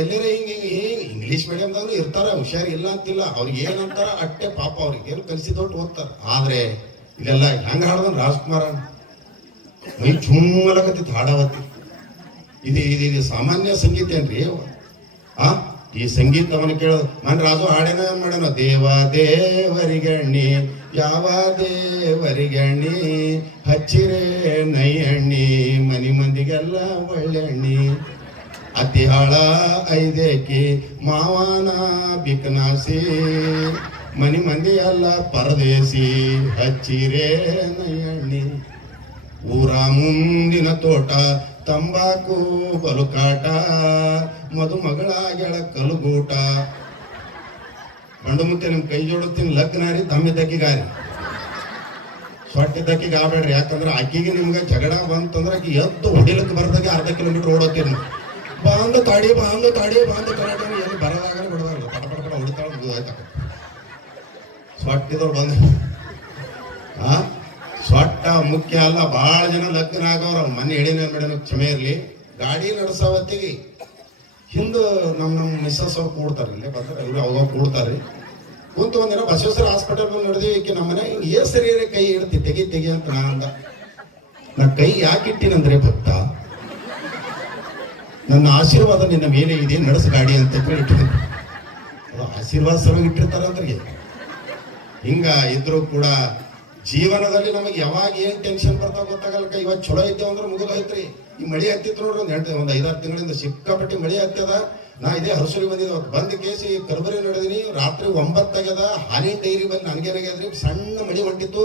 ಎಲ್ಲರ ಹಿಂಗೆ ಇಂಗ್ಲೀಷ್ ಮೀಡಿಯಮ್ದಾಗೂ ಇರ್ತಾರ, ಹುಷಾರಿಲ್ಲ ಅಂತಿಲ್ಲ. ಅವ್ರಿಗೆ ಏನಂತಾರ ಅಟ್ಟೆ ಪಾಪ, ಅವ್ರಿಗೆ ಏನು ಕಲಿಸಿದೊಟ್ಟು ಹೋಗ್ತಾರೆ. ಆದ್ರೆ ಇದೆಲ್ಲ ಹೆಂಗ ಹಾಡ್ದನ್ ರಾಜ್ಕುಮಾರ ಮೈ ಚುಮ್ಮಲಕತ್ತಿತ್ತು ಹಾಡಾವತ್ತಿ. ಇದು ಸಾಮಾನ್ಯ ಸಂಗೀತ ಏನ್ರಿ? ಈ ಸಂಗೀತ ಅವನು ಕೇಳೋದು. ಮನ್ ರಾಜು ಹಾಡೇನ ಏನ್ ಮಾಡ್ಯಾನ, ದೇವ ದೇವರಿಗಣ್ಣಿ ಯಾವ ದೇವರಿಗಣ್ಣಿ ಹಚ್ಚಿರೇ ನೈಯಣ್ಣಿ ಮನಿ ಮಂದಿಗೆಲ್ಲ ಒಳ್ಳೆಣ್ಣಿ ಅತಿಹಾಳ ಐದೇಕಿ ಮಾವನ ಬಿಕನಾಸಿ ಮನಿ ಮಂದಿ ಎಲ್ಲ ಪರದೇಸಿ ಹಚ್ಚಿರೇ ನೈಯಣ್ಣಿ. ಊರ ಮುಂದಿನ ತೋಟ ತಂಬಾಕು ಬಲುಕಾಟ ಮದುಮಗಳಾಗ್ಯಾಳ ಕಲುಗೂಟ. ಗಂಡು ಮುತ್ತೆ ನಿಮ್ ಕೈ ಜೋಡಿಸ್ತೀನಿ, ಲಗ್ನಾರಿ ತಮ್ಮಿದ್ದಕ್ಕಿಗಾರಿ ಸೊಟ್ಟಿದ್ದಕ್ಕಿಗೆ ಆಗ್ಬೇಡ್ರಿ. ಯಾಕಂದ್ರೆ ಆಕಿಗೆ ನಿಮ್ಗೆ ಜಗಳ ಬಂತಂದ್ರೆ ಆಕಿ ಎದ್ದು ಹೊಡಿಲಕ್ಕೆ ಬರ್ದಾಗ 1/2 ಕಿಲೋಮೀಟರ್ ಓಡೋತೀರಿ. ಬಾಂಧ ತಾಡಿ ಬಾಂಧ ತಲಾಟ ಎಲ್ಲಿ ಬರೋದಾಗಲ್ಲ ಬಿಡೋದಾಗಲ್ಲ, ಪಟ ಪಟ ಪಟ ಹೊಡಿತಾಳ ಮುಗಿದಾಯ್ತ. ಸೊಟ್ಟಿದವ್ರು ಬಂದ ಸೊಟ್ಟ ಮುಖ್ಯ ಅಲ್ಲ. ಭಾಳ ಜನ ಲಗ್ನ ಆಗವ್ರ ಮನೆ ಹೇಳಿನ ಮೇಡಮ್ ಕ್ಷಮೆ ಇರಲಿ. ಗಾಡಿ ನಡೆಸೋವತ್ತಿಗೆ ಹಿಂದೆ ನಮ್ಮ ಮಿಸ್ಸಸ್ ಅವ್ರು ಕೂಡ್ತಾರೆ, ಇಲ್ಲೇ ಬರ್ತಾರೆ, ಇವ್ರು ಅವಾಗ ಕೂಡ್ತಾರೆ. ಕುಂತು ಒಂದಿನ ಬಸವೇಶ್ವರ ಹಾಸ್ಪಿಟಲ್ ಬಂದು ನಡೆದಿವಿ. ಈಕೆ ನಮ್ಮ ಮನೆ ಸರಿ ಕೈ ಇಡ್ತಿ ತೆಗಿ ಅಂತ ನಾ ಅಂದ. ನಾ ಕೈ ಯಾಕೆ ಇಟ್ಟಿನಂದ್ರೆ ಭಕ್ತ, ನನ್ನ ಆಶೀರ್ವಾದ ನಿನ್ನ ಮೇಲೆ ಇದೆ, ನಡೆಸ ಗಾಡಿ ಅಂತ ಇಟ್ಟಿದ್ದೀನಿ. ಅದು ಆಶೀರ್ವಾದ ಸಲುವಾಗಿ ಇಟ್ಟಿರ್ತಾರೆ ಅಂದ್ರೆ ಹಿಂಗ ಇದ್ರು ಕೂಡ ಜೀವನದಲ್ಲಿ ನಮಗೆ ಯಾವಾಗ ಏನ್ ಟೆನ್ಷನ್ ಬರ್ತಾವ ಗೊತ್ತಾಗಲ್ಲ. ಇವತ್ತು ಚಲೋ ಐತೆ ಅಂದ್ರೆ ಮುಗಿದೋಯ್ತ್ರಿ. ಈ ಮಳಿ ಹತ್ತಿತ್ತು ನೋಡ್ರಿ, ಒಂದು 5-6 ತಿಂಗಳಿಂದ ಸಿಕ್ಕಾಪಟ್ಟಿ ಮಳಿ ಹತ್ತದ. ನಾ ಇದೇ ಹರ್ಸೂರಿಗೆ ಬಂದಿದ್ದೆ, ಬಂದ ಕೇಸಿ ಕಲಬರಿ ನಡೆದಿನಿ. ರಾತ್ರಿ 9 ಆಗ್ಯದ. ಹಾಲಿನ ಡೈರಿ ಬಂದು ನನಗೇನಾಗ್ಯದ್ರಿ, ಸಣ್ಣ ಮಳಿ ಹೊಂಟಿತ್ತು.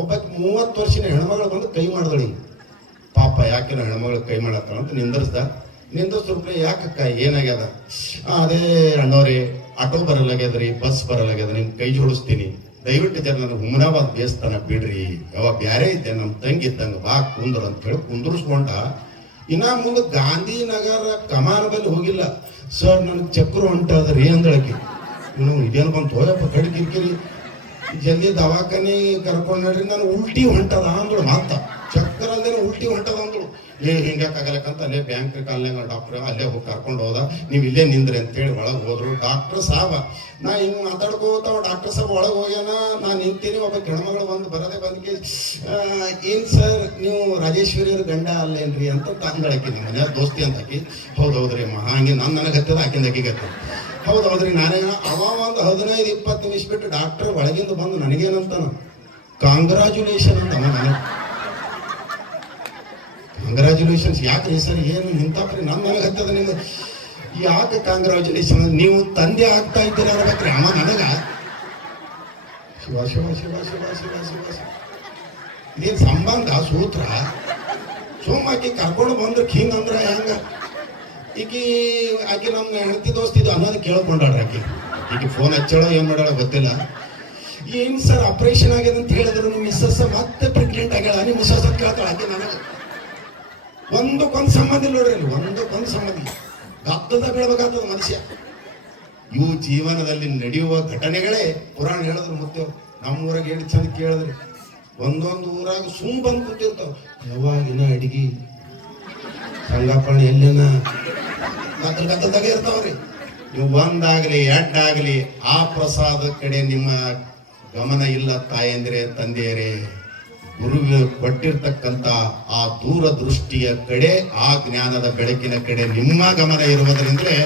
ಒಬ್ಬಕ್ಕೆ 30 ವರ್ಷದ ಹೆಣ್ಮಗಳು ಬಂದು ಕೈ ಮಾಡಿದಳಿ. ಪಾಪ ಯಾಕೆ ನಾ ಹೆಣ್ಮಗಳು ಕೈ ಮಾಡತ್ತಾಳ ಅಂತ ನಿಂದಿಸ್ರೂಪ್ಲೆ. ಯಾಕಕ್ಕ ಏನಾಗ್ಯದ? ಅದೇ ಅಣ್ಣವ್ರಿ ಆಟೋ ಬರಲಾಗ್ಯದ್ರಿ, ಬಸ್ ಬರಲಾಗ್ಯದ, ನಿನ್ ಕೈ ಜೋಡಿಸ್ತೀನಿ, ದಯವಿಟ್ಟು ಜನ ನನ್ನ ಹುಮನಾಬಾದ್ ದೇವಸ್ಥಾನ ಬಿಡ್ರಿ, ಅವಾಗ ಬ್ಯಾರೆ ಇದ್ದೆ, ನಮ್ಮ ತಂಗಿ ಇದ್ದಂಗೆ ಬಾ ಕುಂದ್ರು ಅಂತ ಹೇಳಿ ಕುಂದ್ರಿಸ್ಕೊಂಡ. ಇನ್ನ ಮುಂದೆ ಗಾಂಧಿನಗರ ಕಮಾನ ಬಲ್ಲಿ ಹೋಗಿಲ್ಲ. ಸರ್ ನನಗೆ ಚಕ್ರ ಹೊಂಟದ್ರಿ ಅಂದಳಕಿ. ಇವನು ಇದೇನು ಬಂತು ಹೋಯಪ್ಪ ಕಡಿ ಕಿರಿಕಿರಿ, ಜಲ್ದಿ ದವಾಖಾನೆ ಕರ್ಕೊಂಡು ನಡ್ರಿ, ನಾನು ಉಲ್ಟಿ ಹೊಂಟದ ಅಂದಳು. ಮಾತ ಚಕ್ರ ಅಲ್ದೇನೆ ಉಲ್ಟಿ ಹೊಂಟದ ಅಂದಳು. ಹಿಂಗ್ಯಾಕಾಗಲಕ್ಕಂತ ಅಲ್ಲೇ ಬ್ಯಾಂಕ್ ಕಾಲನಾಗ ಡಾಕ್ಟ್ರ್ ಅಲ್ಲೇ ಹೋಗಿ ಕರ್ಕೊಂಡು ಹೋದ. ನೀವು ಇಲ್ಲೇ ನಿಂದ್ರಿ ಅಂತೇಳಿ ಒಳಗೆ ಹೋದ್ರು. ಡಾಕ್ಟರ್ ಸಾಬ ನಾ ಹಿಂಗೆ ಮಾತಾಡ್ಕೋತಾವ. ಡಾಕ್ಟರ್ ಸಾಬ್ ಒಳಗೆ ಹೋಗ್ಯಾನ, ನಾನು ನಿಂತೀನಿ. ಒಬ್ಬ ಹೆಣ್ಮಗಳು ಬರದೇ ಬಂದ್ಕೆ ಏನ್ ಸರ್ ನೀವು ರಾಜೇಶ್ವರಿ ಅವ್ರ ಗಂಡ ಅಲ್ಲೇನ್ರಿ ಅಂತ ಅಂದಳಕಿ. ನಿಮ್ಮ ಮನೆ ದೋಸ್ತಿ ಅಂತ ಆಕಿ. ಹೌದೌದ್ರಿ ಅಮ್ಮ ಹಂಗೆ ನನಗೆ ಹತ್ತದ ಆಕಿಂದ ಆಕಿಗೆ ಹತ್ತದ. ಹೌದೌದ್ರಿ ನಾನೇ ಅವ ಒಂದು 15-20 ನಿಮಿಷ ಬಿಟ್ಟು ಡಾಕ್ಟರ್ ಒಳಗಿಂದ ಬಂದು ನನಗೇನಂತಾನ, ಕಾಂಗ್ರಾಚುಲೇಷನ್ ಅಂತ. ನನಗೆ ಕಾಂಗ್ರಾಚುಲೇಷನ್ಸ್ ಯಾಕ್ರಿ ಸರ್, ಏನು ನಿಂತಾಪ್ರಿ ನನಗೆ ಹತ್ತದ ನಿಮ್ದು. ಯಾಕೆ ಕಾಂಗ್ರಾಚುಲೇಷನ್, ನೀವು ತಂದೆ ಆಗ್ತಾ ಇದ್ದೀರ ಅನ್ಬೇಕ್ರಿ ಅಮ್ಮ ನನಗ. ಶಿವ ಶಿವ ಶಿವ ಶಿವ ಶಿವ ಶಿವ ಶಿವ ಇದೇನು ಸಂಬಂಧ ಸೂತ್ರ? ಸೋಮಾಕಿ ಕರ್ಕೊಂಡು ಬಂದ್ರೆ ಹಿಂಗ ಅಂದ್ರ ಹೆಂಗ? ಆಕಿ ನಮ್ಮ ಹೆಂಡತಿ ದೋಸ್ತಿದ್ದು ಅನ್ನೋದು ಕೇಳ್ಕೊಂಡಾಳ್ರಿ. ಆಕಿ ಫೋನ್ ಹಚ್ಚಳೋ ಏನ್ ಮಾಡಾಳ ಗೊತ್ತಿಲ್ಲ. ಏನ್ ಸರ್ ಆಪರೇಷನ್ ಆಗ್ಯದ ಅಂತ ಹೇಳಿದ್ರು, ನಿಮ್ಮ ಮಿಸ್ಸಸ್ ಮತ್ತೆ ಪ್ರೆಗ್ನೆಂಟ್ ಆಗ್ಯಾಳ, ನಿಮ್ಮ ಮಿಸ್ಸಸ್ ಅಂತ ಕೇಳ್ತಾಳ ಆಕೆ ನನಗೆ. ಒಂದಕ್ಕೊಂದು ಸಂಬಂಧ ಇಲ್ಲ ನೋಡ್ರಿ, ಒಂದಕ್ಕೊಂದು ಸಂಬಂಧ. ಗದ್ದದ ಬೀಳ್ಬೇಕಾಗ್ತದ ಮನುಷ್ಯ. ಇವು ಜೀವನದಲ್ಲಿ ನಡೆಯುವ ಘಟನೆಗಳೇ ಪುರಾಣ ಹೇಳಿದ್ರು. ಮತ್ತೆ ನಮ್ಮೂರಾಗ ಏನು ಚಂದ ಕೇಳಿದ್ರಿ, ಒಂದೊಂದು ಊರಾಗ ಸುಮ್ ಬಂದು ಕೂತಿರ್ತಾವ. ಯಾವಾಗಿನ ಅಡಿಗೆ ಸಂಗಪ್ಪಣ ಎಲ್ಲೇನ ಗದ್ದದಾಗ ಇರ್ತಾವ್ರಿ. ನೀವು ಒಂದಾಗ್ಲಿ ಎರಡಾಗ್ಲಿ ಆ ಪ್ರಸಾದ ಕಡೆ ನಿಮ್ಮ ಗಮನ ಇಲ್ಲ ತಾಯಂದ್ರೆ ತಂದೆಯರೇ. ಗುರು ಕೊಟ್ಟಿರ್ತಕ್ಕಂಥ ಆ ದೂರದೃಷ್ಟಿಯ ಕಡೆ, ಆ ಜ್ಞಾನದ ಬೆಳಕಿನ ಕಡೆ ನಿಮ್ಮ ಗಮನ ಇರುವುದರಿಂದಲೇ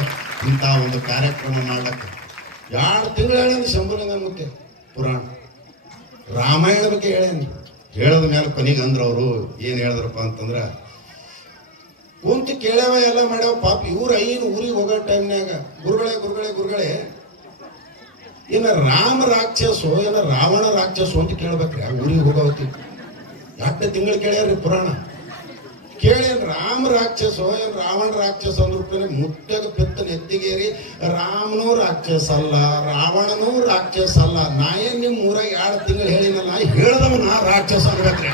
ಇಂಥ ಒಂದು ಕಾರ್ಯಕ್ರಮ ಮಾಡ್ಲಕ್ಕೆ 2 ತಿಂಗಳು ಹೇಳೇನು ಶಂಭುಲಿಂಗ ಮುತ್ತೆ ಪುರಾಣ ರಾಮಾಯಣ ಬಗ್ಗೆ ಹೇಳೇನು. ಹೇಳದ ಮೇಲೆ ಕೊನೆಗೆ ಅಂದ್ರ ಅವರು ಏನ್ ಹೇಳಿದ್ರಪ್ಪ ಅಂತಂದ್ರ, ಕುಂತು ಕೇಳ್ಯಾವ ಎಲ್ಲ ಮಾಡ್ಯಾವ. ಪಾಪ ಇವ್ರ ಐನು ಊರಿಗೆ ಹೋಗೋ ಟೈಮ್ನಾಗ ಗುರುಗಳೇ ಏನ ರಾಮ ರಾಕ್ಷಸೋ ಏನ ರಾವಣ ರಾಕ್ಷಸೋ ಅಂತ ಕೇಳ್ಬೇಕ್ರಿ. ಆ ಊರಿಗೆ ಹೋಗೋತಿ 2 ತಿಂಗಳು ಕೇಳ್ಯಾರ್ರಿ ಪುರಾಣ. ಕೇಳೇನ್ ರಾಮ ರಾಕ್ಷಸೋ ಏನ್ ರಾವಣ ರಾಕ್ಷಸ ಅಂದ್ರ ಮುತ್ತಾಗ ಬೆತ್ತ ನೆತ್ತಿಗೇರಿ, ರಾಮನೂ ರಾಕ್ಷಸ ಅಲ್ಲ ರಾವಣನೂ ರಾಕ್ಷಸ ಅಲ್ಲ. ನಾ ಏನ್ ನಿಮ್ ಊರಾಗ 2 ತಿಂಗಳು ಹೇಳಿನಲ್ಲ, ಹೇಳ್ದವ ನಾ ರಾಕ್ಷಸ ಅನ್ಬೇಕ್ರಿ.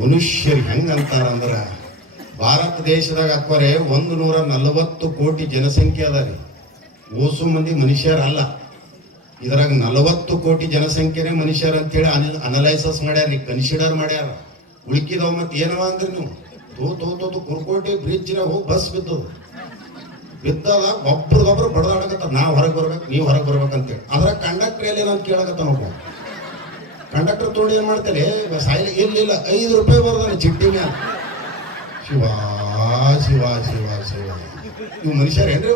ಮನುಷ್ಯರು ಹೆಂಗಂತಾರಂದ್ರ, ಭಾರತ ದೇಶದಾಗ ಅಕ್ವರೆ 140 ಕೋಟಿ ಜನಸಂಖ್ಯೆ ಅದ ರೀ. ಓಸು ಮಂದಿ ಮನುಷ್ಯರಲ್ಲ. ಇದ್ರಾಗ 40 ಕೋಟಿ ಜನಸಂಖ್ಯೆನೇ ಮನುಷ್ಯರ ಅಂತೇಳಿ ಅನಲೈಸಸ್ ಮಾಡ್ಯಾರ, ಕನ್ಸಿಡರ್ ಮಾಡ್ಯಾರ. ಉಳ್ಕಿದವ ಮತ್ತೆ ಏನವ ಅಂದ್ರಿ ನೀವು ತೋ ಕುರ್ಕೋಟಿ ಬ್ರಿಡ್ಜ್ನಾಗ ಹೋಗಿ ಬಸ್ ಬಿದ್ದದ ಒಬ್ರದೊಬ್ರು ಬಡದಾಡಕತ್ತ. ನಾವ್ ಹೊರಗೆ ಬರ್ಬೇಕು, ನೀವು ಹೊರಗೆ ಬರ್ಬೇಕಂತೇಳಿ. ಅದ್ರಾಗ ಕಂಡಕ್ಟರ್ ಎಲ್ಲಿ ಅಂತ ಕೇಳಕತ್ತ. ಒಬ್ಬ ಕಂಡಕ್ಟರ್ ತೊಗೊಂಡು ಏನ್ ಮಾಡ್ತೇನೆ, ಸಾಯಿಲ್ ಇಲ್ಲ 5 ರೂಪಾಯಿ ಬರ್ದಾನೆ ಚಿಟ್ಟಿ ಮ್ಯಾಲ. ಶಿವ ಶಿವ ಶಿವ ಶಿವ ಇವು ಮನುಷ್ಯರೇನ್ರಿ?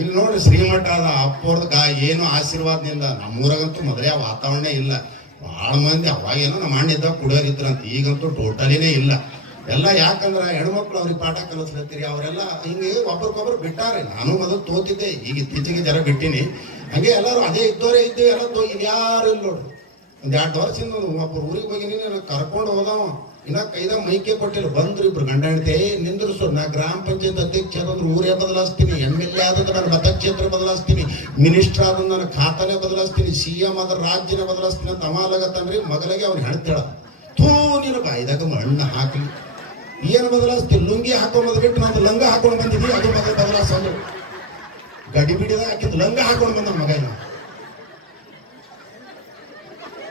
ಇಲ್ಲಿ ನೋಡ್ರಿ, ಶ್ರೀಮಠ ಅದ ಅಪ್ಪವ್ರದ ಏನು ಆಶೀರ್ವಾದನಿಲ್ಲ. ನಮ್ಮೂರಾಗಂತೂ ಮೊದಲೇ ಆ ವಾತಾವರಣ ಇಲ್ಲ. ಭಾಳ ಮಂದಿ ಅವಾಗೇನೋ ನಮ್ಮ ಅಣ್ಣ ಇದ್ದಾಗ ಕುಡಿಯೋರು ಇದ್ರಂತ, ಈಗಂತೂ ಟೋಟಲಿನೇ ಇಲ್ಲ. ಎಲ್ಲ ಯಾಕಂದ್ರೆ ಹೆಣ್ಮಕ್ಳು ಅವ್ರಿಗೆ ಪಾಠ ಕಲಿಸ್ಲತ್ತೀರಿ. ಅವರೆಲ್ಲ ಹಿಂಗೆ ಒಬ್ರಿಗೊಬ್ರು ಬಿಟ್ಟಾರೆ. ನಾನು ಮೊದಲು ತೋತಿದ್ದೆ, ಈಗ ಇತ್ತೀಚೆಗೆ ಜರ ಬಿಟ್ಟಿನಿ. ಹಂಗೆ ಎಲ್ಲರೂ ಅದೇ ಇದ್ದವರೇ ಇದ್ದೇವೆ, ಎಲ್ಲ ಇನ್ಯಾರು ಇಲ್ಲ ನೋಡ್ರಿ. 1-2 ವರ್ಷದಿಂದ ಒಬ್ಬರು ಊರಿಗೆ ಹೋಗಿನಿ, ಕರ್ಕೊಂಡು ಹೋದವ. ಇನ್ನ ಕೈದಾಗ ಮೈಕೆ ಕೊಟ್ಟಿಲ್ಲ. ಬಂದ್ರು ಇಬ್ರು ಗಂಡ ಹೆಂಡತಿ, ನಿಂದ್ರಿಸು, ನಾ ಗ್ರಾಮ ಪಂಚಾಯತ್ ಅಧ್ಯಕ್ಷ ಆದಂದ್ರೆ ಊರೇ ಬದಲಾಯಿಸ್ತೀನಿ, MLA ಆದಂದ್ರೆ ನಾನು ಮತಕ್ಷೇತ್ರ ಬದಲಾಯಿಸ್ತೀನಿ, ಮಿನಿಸ್ಟರ್ ಆದ್ರೆ ನಾನು ಖಾತಾನೆ ಬದಲಾಯಿಸ್ತೀನಿ, CM ಆದ್ರೆ ರಾಜ್ಯನ ಬದಲಾಯಿಸ್ತೀನಿ ಅಂತ ಅಮಾಲಾಗತ್ತನ್ರಿ. ಮಗಳಿಗೆ ಅವ್ನು ಹೇಳ್ತಾಳ, ಥೂ ನೀನು ಬಾಯಿದಾಗ ಮಣ್ಣು ಹಾಕಲಿ, ಏನು ಬದಲಾಯಿಸ್ತೀನಿ? ಲುಂಗಿ ಹಾಕೊಂಡ್ ಬಿಟ್ಟು ನಾನು ಲಂಗ ಹಾಕೊಂಡು ಬಂದಿದ್ವಿ, ಅದು ಮಗ ಬದಲಾಯಿಸೋದು. ಗಡಿ ಬಿಡಿದಾಗ ಹಾಕಿದ್ದು ಲಂಗ ಹಾಕೊಂಡು ಬಂದ ಮಗ.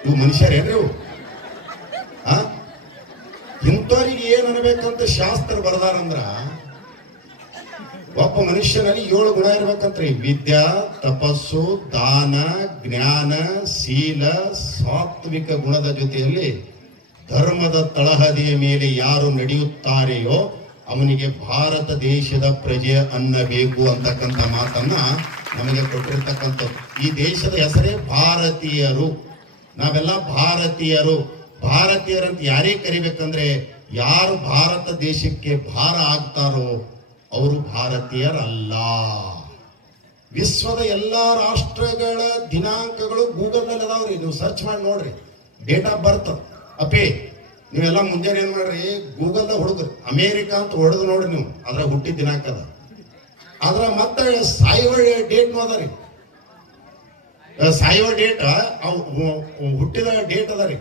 ಇವು ಮನುಷ್ಯರೇನ್ರಿ ಇವು? ಇಂಥವ್ರಿಗೆ ಏನ್ ಅನ್ಬೇಕಂತ ಶಾಸ್ತ್ರ ಬರದಾರಂದ್ರ, ಒಬ್ಬ ಮನುಷ್ಯನಲ್ಲಿ 7 ಗುಣ ಇರ್ಬೇಕಂತ್ರಿ. ವಿದ್ಯಾ, ತಪಸ್ಸು, ದಾನ, ಜ್ಞಾನ, ಶೀಲ, ಸಾತ್ವಿಕ ಗುಣದ ಜೊತೆಯಲ್ಲಿ ಧರ್ಮದ ತಳಹದಿಯ ಮೇಲೆ ಯಾರು ನಡೆಯುತ್ತಾರೆಯೋ ಅವನಿಗೆ ಭಾರತ ದೇಶದ ಪ್ರಜೆ ಅನ್ನಬೇಕು ಅಂತಕ್ಕಂಥ ಮಾತನ್ನ ನಮಗೆ ಕೊಟ್ಟಿರ್ತಕ್ಕಂಥದ್ದು. ಈ ದೇಶದ ಹೆಸರೇ ಭಾರತೀಯರು. ನಾವೆಲ್ಲ ಭಾರತೀಯರು. ಭಾರತೀಯರಂತ ಯಾರೇ ಕರಿಬೇಕಂದ್ರೆ, ಯಾರು ಭಾರತ ದೇಶಕ್ಕೆ ಭಾರ ಆಗ್ತಾರೋ ಅವರು ಭಾರತೀಯರಲ್ಲ. ವಿಶ್ವದ ಎಲ್ಲಾ ರಾಷ್ಟ್ರಗಳ ದಿನಾಂಕಗಳು ಗೂಗಲ್ನಲ್ಲಿ ಅದಾವ್ರಿ, ನೀವು ಸರ್ಚ್ ಮಾಡಿ ನೋಡ್ರಿ. ಡೇಟ್ ಆಫ್ ಬರ್ತ್ ಅಪೇ ನೀವೆಲ್ಲ ಮುಂಜಾನೆ ಏನ್ ಮಾಡ್ರಿ, ಗೂಗಲ್ದಾಗ ಹುಡುಗ್ರಿ ಅಮೇರಿಕಾ ಅಂತ ಹೊಡೆದು ನೋಡ್ರಿ ನೀವು, ಅದ್ರ ಹುಟ್ಟಿದ ದಿನಾಂಕ ಅದ. ಅದ್ರ ಮತ್ತೆ ಸಾಯುವ ಡೇಟ್ ಅದ ರೀ. ಸಾಯುವ ಡೇಟ್ ಹುಟ್ಟಿದ ಡೇಟ್ ಅದ ರೀ.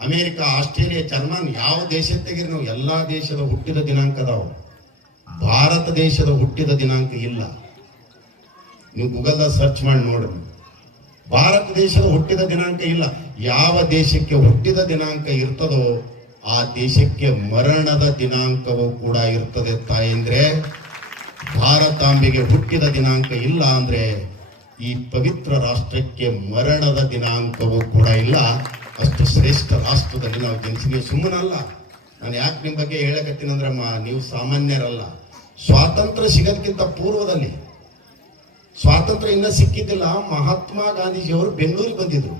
ಅಮೇರಿಕಾ, ಆಸ್ಟ್ರೇಲಿಯಾ, ಜರ್ಮನ್ ಯಾವ ದೇಶ ತೆಗೀರಿ ನಾವು, ಎಲ್ಲಾ ದೇಶದ ಹುಟ್ಟಿದ ದಿನಾಂಕ ಅದಾವ. ಭಾರತ ದೇಶದ ಹುಟ್ಟಿದ ದಿನಾಂಕ ಇಲ್ಲ. ನೀವು ಗೂಗಲ್ದಾಗ ಸರ್ಚ್ ಮಾಡಿ ನೋಡ್ರಿ, ಭಾರತ ದೇಶದ ಹುಟ್ಟಿದ ದಿನಾಂಕ ಇಲ್ಲ. ಯಾವ ದೇಶಕ್ಕೆ ಹುಟ್ಟಿದ ದಿನಾಂಕ ಇರ್ತದೋ ಆ ದೇಶಕ್ಕೆ ಮರಣದ ದಿನಾಂಕವೂ ಕೂಡ ಇರ್ತದೆ ತಾಯಂದ್ರೆ. ಭಾರತಾಂಬೆಗೆ ಹುಟ್ಟಿದ ದಿನಾಂಕ ಇಲ್ಲ ಅಂದ್ರೆ ಈ ಪವಿತ್ರ ರಾಷ್ಟ್ರಕ್ಕೆ ಮರಣದ ದಿನಾಂಕವೂ ಕೂಡ ಇಲ್ಲ. ಅಷ್ಟು ಶ್ರೇಷ್ಠ ರಾಷ್ಟ್ರದಲ್ಲಿ ನಾವು ಜನಿಸಿದ್ವಿ. ಸುಮ್ಮನಲ್ಲ, ನಾನು ಯಾಕೆ ನಿಮ್ಮ ಬಗ್ಗೆ ಹೇಳಕತ್ತೀನಂದ್ರೆ ನೀವು ಸಾಮಾನ್ಯರಲ್ಲ. ಸ್ವಾತಂತ್ರ್ಯ ಸಿಗೋದಕ್ಕಿಂತ ಪೂರ್ವದಲ್ಲಿ, ಸ್ವಾತಂತ್ರ್ಯ ಇನ್ನ ಸಿಕ್ಕಿದ್ದಿಲ್ಲ, ಮಹಾತ್ಮ ಗಾಂಧೀಜಿಯವರು ಬೆಂಗಳೂರಿಗೆ ಬಂದಿದ್ರು.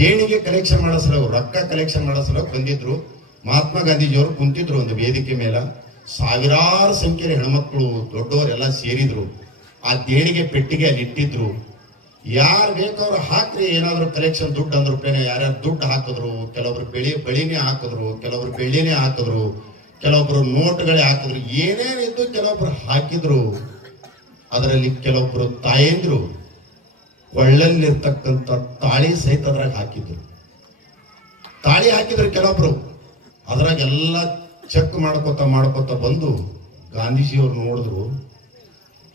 ದೇಣಿಗೆ ಕಲೆಕ್ಷನ್ ಮಾಡೋ ಸಲುವಾಗಿ, ರೊಕ್ಕ ಕಲೆಕ್ಷನ್ ಮಾಡೋ ಸಲುವಾಗಿ ಬಂದಿದ್ರು. ಮಹಾತ್ಮ ಗಾಂಧೀಜಿಯವರು ಕುಂತಿದ್ರು ಒಂದು ವೇದಿಕೆ ಮೇಲೆ. ಸಾವಿರಾರು ಸಂಖ್ಯೆಯ ಹೆಣ್ಮಕ್ಳು ದೊಡ್ಡವರೆಲ್ಲ ಸೇರಿದ್ರು. ಆ ದೇಣಿಗೆ ಪೆಟ್ಟಿಗೆ ಅಲ್ಲಿ ಇಟ್ಟಿದ್ರು. ಯಾರು ಬೇಕವ್ರು ಹಾಕ್ರಿ, ಏನಾದ್ರು ಕಲೆಕ್ಷನ್ ದುಡ್ಡು ಅಂದ್ರ ರೂಪಾಯಿನ ಯಾರ್ಯಾರು ದುಡ್ಡು ಹಾಕಿದ್ರು. ಕೆಲವೊಬ್ರು ಬಳಿನೇ ಹಾಕಿದ್ರು, ಕೆಲವೊಬ್ರು ಬೆಳ್ಳಿನೇ ಹಾಕಿದ್ರು, ಕೆಲವೊಬ್ರು ನೋಟ್ಗಳೇ ಹಾಕಿದ್ರು, ಏನೇನಿದ್ದು ಕೆಲವೊಬ್ರು ಹಾಕಿದ್ರು. ಅದರಲ್ಲಿ ಕೆಲವೊಬ್ರು ತಾಯಂದ್ರು ಒಳ್ಳಲ್ಲಿರ್ತಕ್ಕಂಥ ತಾಳಿ ಸಹಿತ ಅದ್ರಾಗ ಹಾಕಿದ್ರು. ತಾಳಿ ಹಾಕಿದ್ರು ಕೆಲವೊಬ್ರು. ಅದ್ರಾಗೆಲ್ಲ ಚೆಕ್ ಮಾಡ್ಕೋತ ಬಂದು ಗಾಂಧೀಜಿಯವ್ರು ನೋಡಿದ್ರು.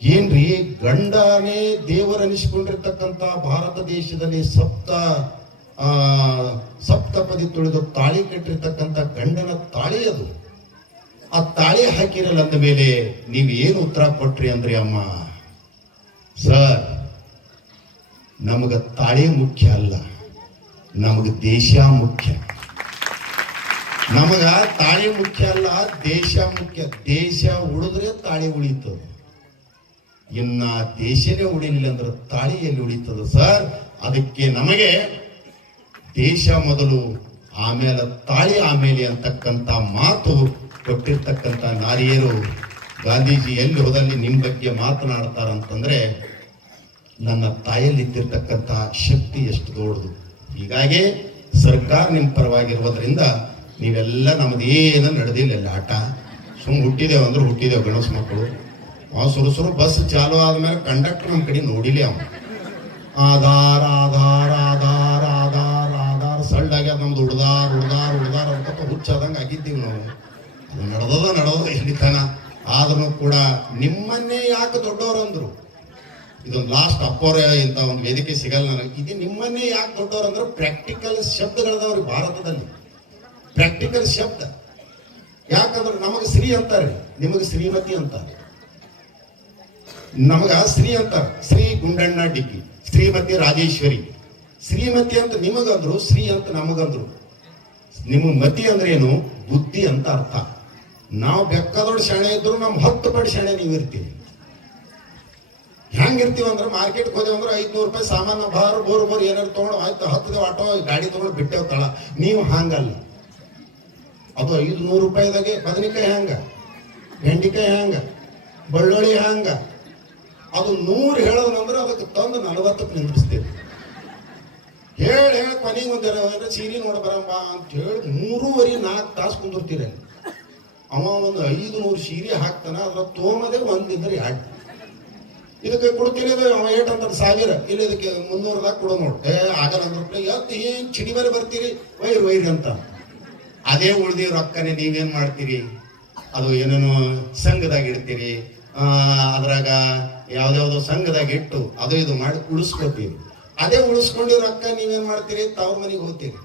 ಏನ್ರಿ, ಗಂಡನೇ ದೇವರನಿಸಿಕೊಂಡಿರ್ತಕ್ಕಂಥ ಭಾರತ ದೇಶದಲ್ಲಿ ಸಪ್ತಪದಿ ತುಳಿದು ತಾಳಿ ಕಟ್ಟಿರ್ತಕ್ಕಂಥ ಗಂಡನ ತಾಳಿ ಅದು. ಆ ತಾಳಿ ಹಾಕಿರಲ್ಲ ಅಂದ ಮೇಲೆ ನೀವು ಏನು ಉತ್ತರ ಕೊಟ್ರಿ ಅಂದ್ರಿ, ಅಮ್ಮ ಸರ್ ನಮಗ ತಾಳಿ ಮುಖ್ಯ ಅಲ್ಲ, ನಮಗ ದೇಶ ಮುಖ್ಯ. ನಮಗ ತಾಳಿ ಮುಖ್ಯ ಅಲ್ಲ, ದೇಶ ಮುಖ್ಯ. ದೇಶ ಉಳಿದ್ರೆ ತಾಳಿ ಉಳಿತದ, ಇನ್ನ ದೇಶನೇ ಉಳಿಲಿಲ್ಲ ಅಂದ್ರೆ ತಾಳಿ ಎಲ್ಲಿ ಉಳಿತದ ಸರ್? ಅದಕ್ಕೆ ನಮಗೆ ದೇಶ ಮೊದಲು, ಆಮೇಲೆ ತಾಳಿ ಆಮೇಲೆ ಅಂತಕ್ಕಂಥ ಮಾತು ಕೊಟ್ಟಿರ್ತಕ್ಕಂಥ ನಾರಿಯರು ಗಾಂಧೀಜಿ ಎಲ್ಲಿ ಹೋದಲ್ಲಿ ನಿಮ್ಮ ಬಗ್ಗೆ ಮಾತನಾಡ್ತಾರಂತಂದ್ರೆ ನನ್ನ ತಾಯಲ್ಲಿದ್ದಿರ್ತಕ್ಕಂಥ ಶಕ್ತಿ ಎಷ್ಟು ದೊಡ್ಡದು. ಹೀಗಾಗಿ ಸರ್ಕಾರ ನಿಮ್ಮ ಪರವಾಗಿರುವುದರಿಂದ ನೀವೆಲ್ಲ ನಮ್ದೇನ ನಡೆದಿಲ್ಲ ಆಟ. ಹುಟ್ಟಿದೇವು ಅಂದ್ರೆ ಹುಟ್ಟಿದೇವು ಗಣಸ್ ಮಕ್ಕಳು. ಸುರು ಬಸ್ ಚಾಲು ಆದ್ಮೇಲೆ ಕಂಡಕ್ಟರ್ ನಮ್ಮ ಕಡೆ ನೋಡಿಲಿ. ಅವ ಆಧಾರ್ ಆಧಾರ್ ಆಧಾರ್ ಆಧಾರ್ ಆಧಾರ್ ಸಳ್ಳಾಗ್ಯಾದ ನಮ್ದು ಉಡ್ದಾರ್ ಅಂತ ಹುಚ್ಚಾದಂಗೆ ಆಗಿದ್ದೀವಿ ನಾವು. ಅದು ನಡೆದ ಎಲ್ಲಿತನ ಆದ್ರೂ ಕೂಡ ನಿಮ್ಮನ್ನೇ ಯಾಕೆ ದೊಡ್ಡವರು ಅಂದ್ರು. ಇದೊಂದು ಲಾಸ್ಟ್ ಅಪ್ಪೋರ ಇಂಥ ಒಂದು ವೇದಿಕೆ ಸಿಗಲ್ಲ ನನಗೆ. ಇದು ನಿಮ್ಮನ್ನೇ ಯಾಕೆ ದೊಡ್ಡವರು ಅಂದ್ರೆ ಪ್ರಾಕ್ಟಿಕಲ್ ಶಬ್ದಗಳದವ್ರಿ ಭಾರತದಲ್ಲಿ. ಪ್ರಾಕ್ಟಿಕಲ್ ಶಬ್ದ. ಯಾಕಂದ್ರೆ ನಮಗೆ ಶ್ರೀ ಅಂತಾರೆ, ನಿಮಗೆ ಶ್ರೀಮತಿ ಅಂತಾರೆ. ನಮಗ ಶ್ರೀ ಅಂತಾರೆ, ಶ್ರೀ ಗುಂಡಣ್ಣ ಡಿಗ್ಗಿ, ಶ್ರೀಮತಿ ರಾಜೇಶ್ವರಿ. ಶ್ರೀಮತಿ ಅಂತ ನಿಮಗಂದ್ರು, ಶ್ರೀ ಅಂತ ನಮಗಂದ್ರು. ನಿಮ್ಮ ಮತಿ ಅಂದ್ರೆ ಏನು? ಬುದ್ಧಿ ಅಂತ ಅರ್ಥ. ನಾವು ಬೆಕ್ಕದೊಡ್ ಶಾಣೆ ಇದ್ರು ನಮ್ 10 ಪಟ್ಟು ಶಾಣೆ ನೀವು ಇರ್ತೀವಿ. ಹೆಂಗಿರ್ತೀವಿ ಅಂದ್ರೆ ಮಾರ್ಕೆಟ್ಗೆ ಹೋದೇವ್ ಅಂದ್ರೆ 500 ರೂಪಾಯಿ ಸಾಮಾನು ಬೋರ್ ಏನಾರು ತಗೊಂಡು ಆಯ್ತು, 10 ಆಟೋ ಗಾಡಿ ತಗೊಂಡು ಬಿಟ್ಟೇವ್ ತಳ. ನೀವು ಹಂಗಲ್ಲ. ಅದು 500 ರೂಪಾಯಿದಾಗೆ ಬದನೆಕಾಯಿ ಹಂಗ, ಬೆಂಡಿಕಾಯಿ ಹಂಗ, ಬೆಳ್ಳುಳ್ಳಿ ಹಂಗ. ಅದು 100 ಹೇಳೋದಂದ್ರೆ ಅದಕ್ಕೆ ತಂದು 40ಕ್ಕೆ ನಿಂದಿಸ್ತೀವಿ. ಹೇಳಿ ಕೊನೆಗೆ ಒಂದು ಸೀರೆ ನೋಡಿ ಬರಂಬ ಅಂತ ಹೇಳಿ 3-4 ತಾಸು ಕುಂದಿರ್ತೀರಿ. ಅವ ಒಂದು 500 ಸೀರೆ ಹಾಕ್ತಾನ, ಅದ್ರ ತೋಮದೆ ಒಂದಿದ್ರೆ 2. ಇದಕ್ಕೆ ಕೊಡ್ತೀನಿ ಅವ ಏಟಂತ 1000, ಇಲ್ಲ ಇದಕ್ಕೆ 300ದಾಗ ಕೊಡೋ ನೋಡಿ. ಆಗಲ್ಲ ಅಂದ್ರೆ ಏನ್ ಚಿಡಿ ಮೇಲೆ ಬರ್ತೀರಿ, ವೈರಿ ಅಂತ. ಅದೇ ಉಳ್ದಿ ರೊಕ್ಕನೆ ನೀವೇನ್ ಮಾಡ್ತೀರಿ, ಅದು ಏನೇನೋ ಸಂಘದಾಗ ಇಡ್ತೀರಿ. ಅದ್ರಾಗ ಯಾವ್ದಾವ್ದೋ ಸಂಘದಾಗ ಇಟ್ಟು ಅದು ಇದು ಮಾಡಿ ಉಳಿಸ್ಕೊತೀರಿ. ಅದೇ ಉಳಿಸ್ಕೊಂಡು ರೊಕ್ಕ ನೀವೇನ್ ಮಾಡ್ತೀರಿ, ತವ್ರ ಮನೆಗೆ ಹೋಗ್ತೀರಿ.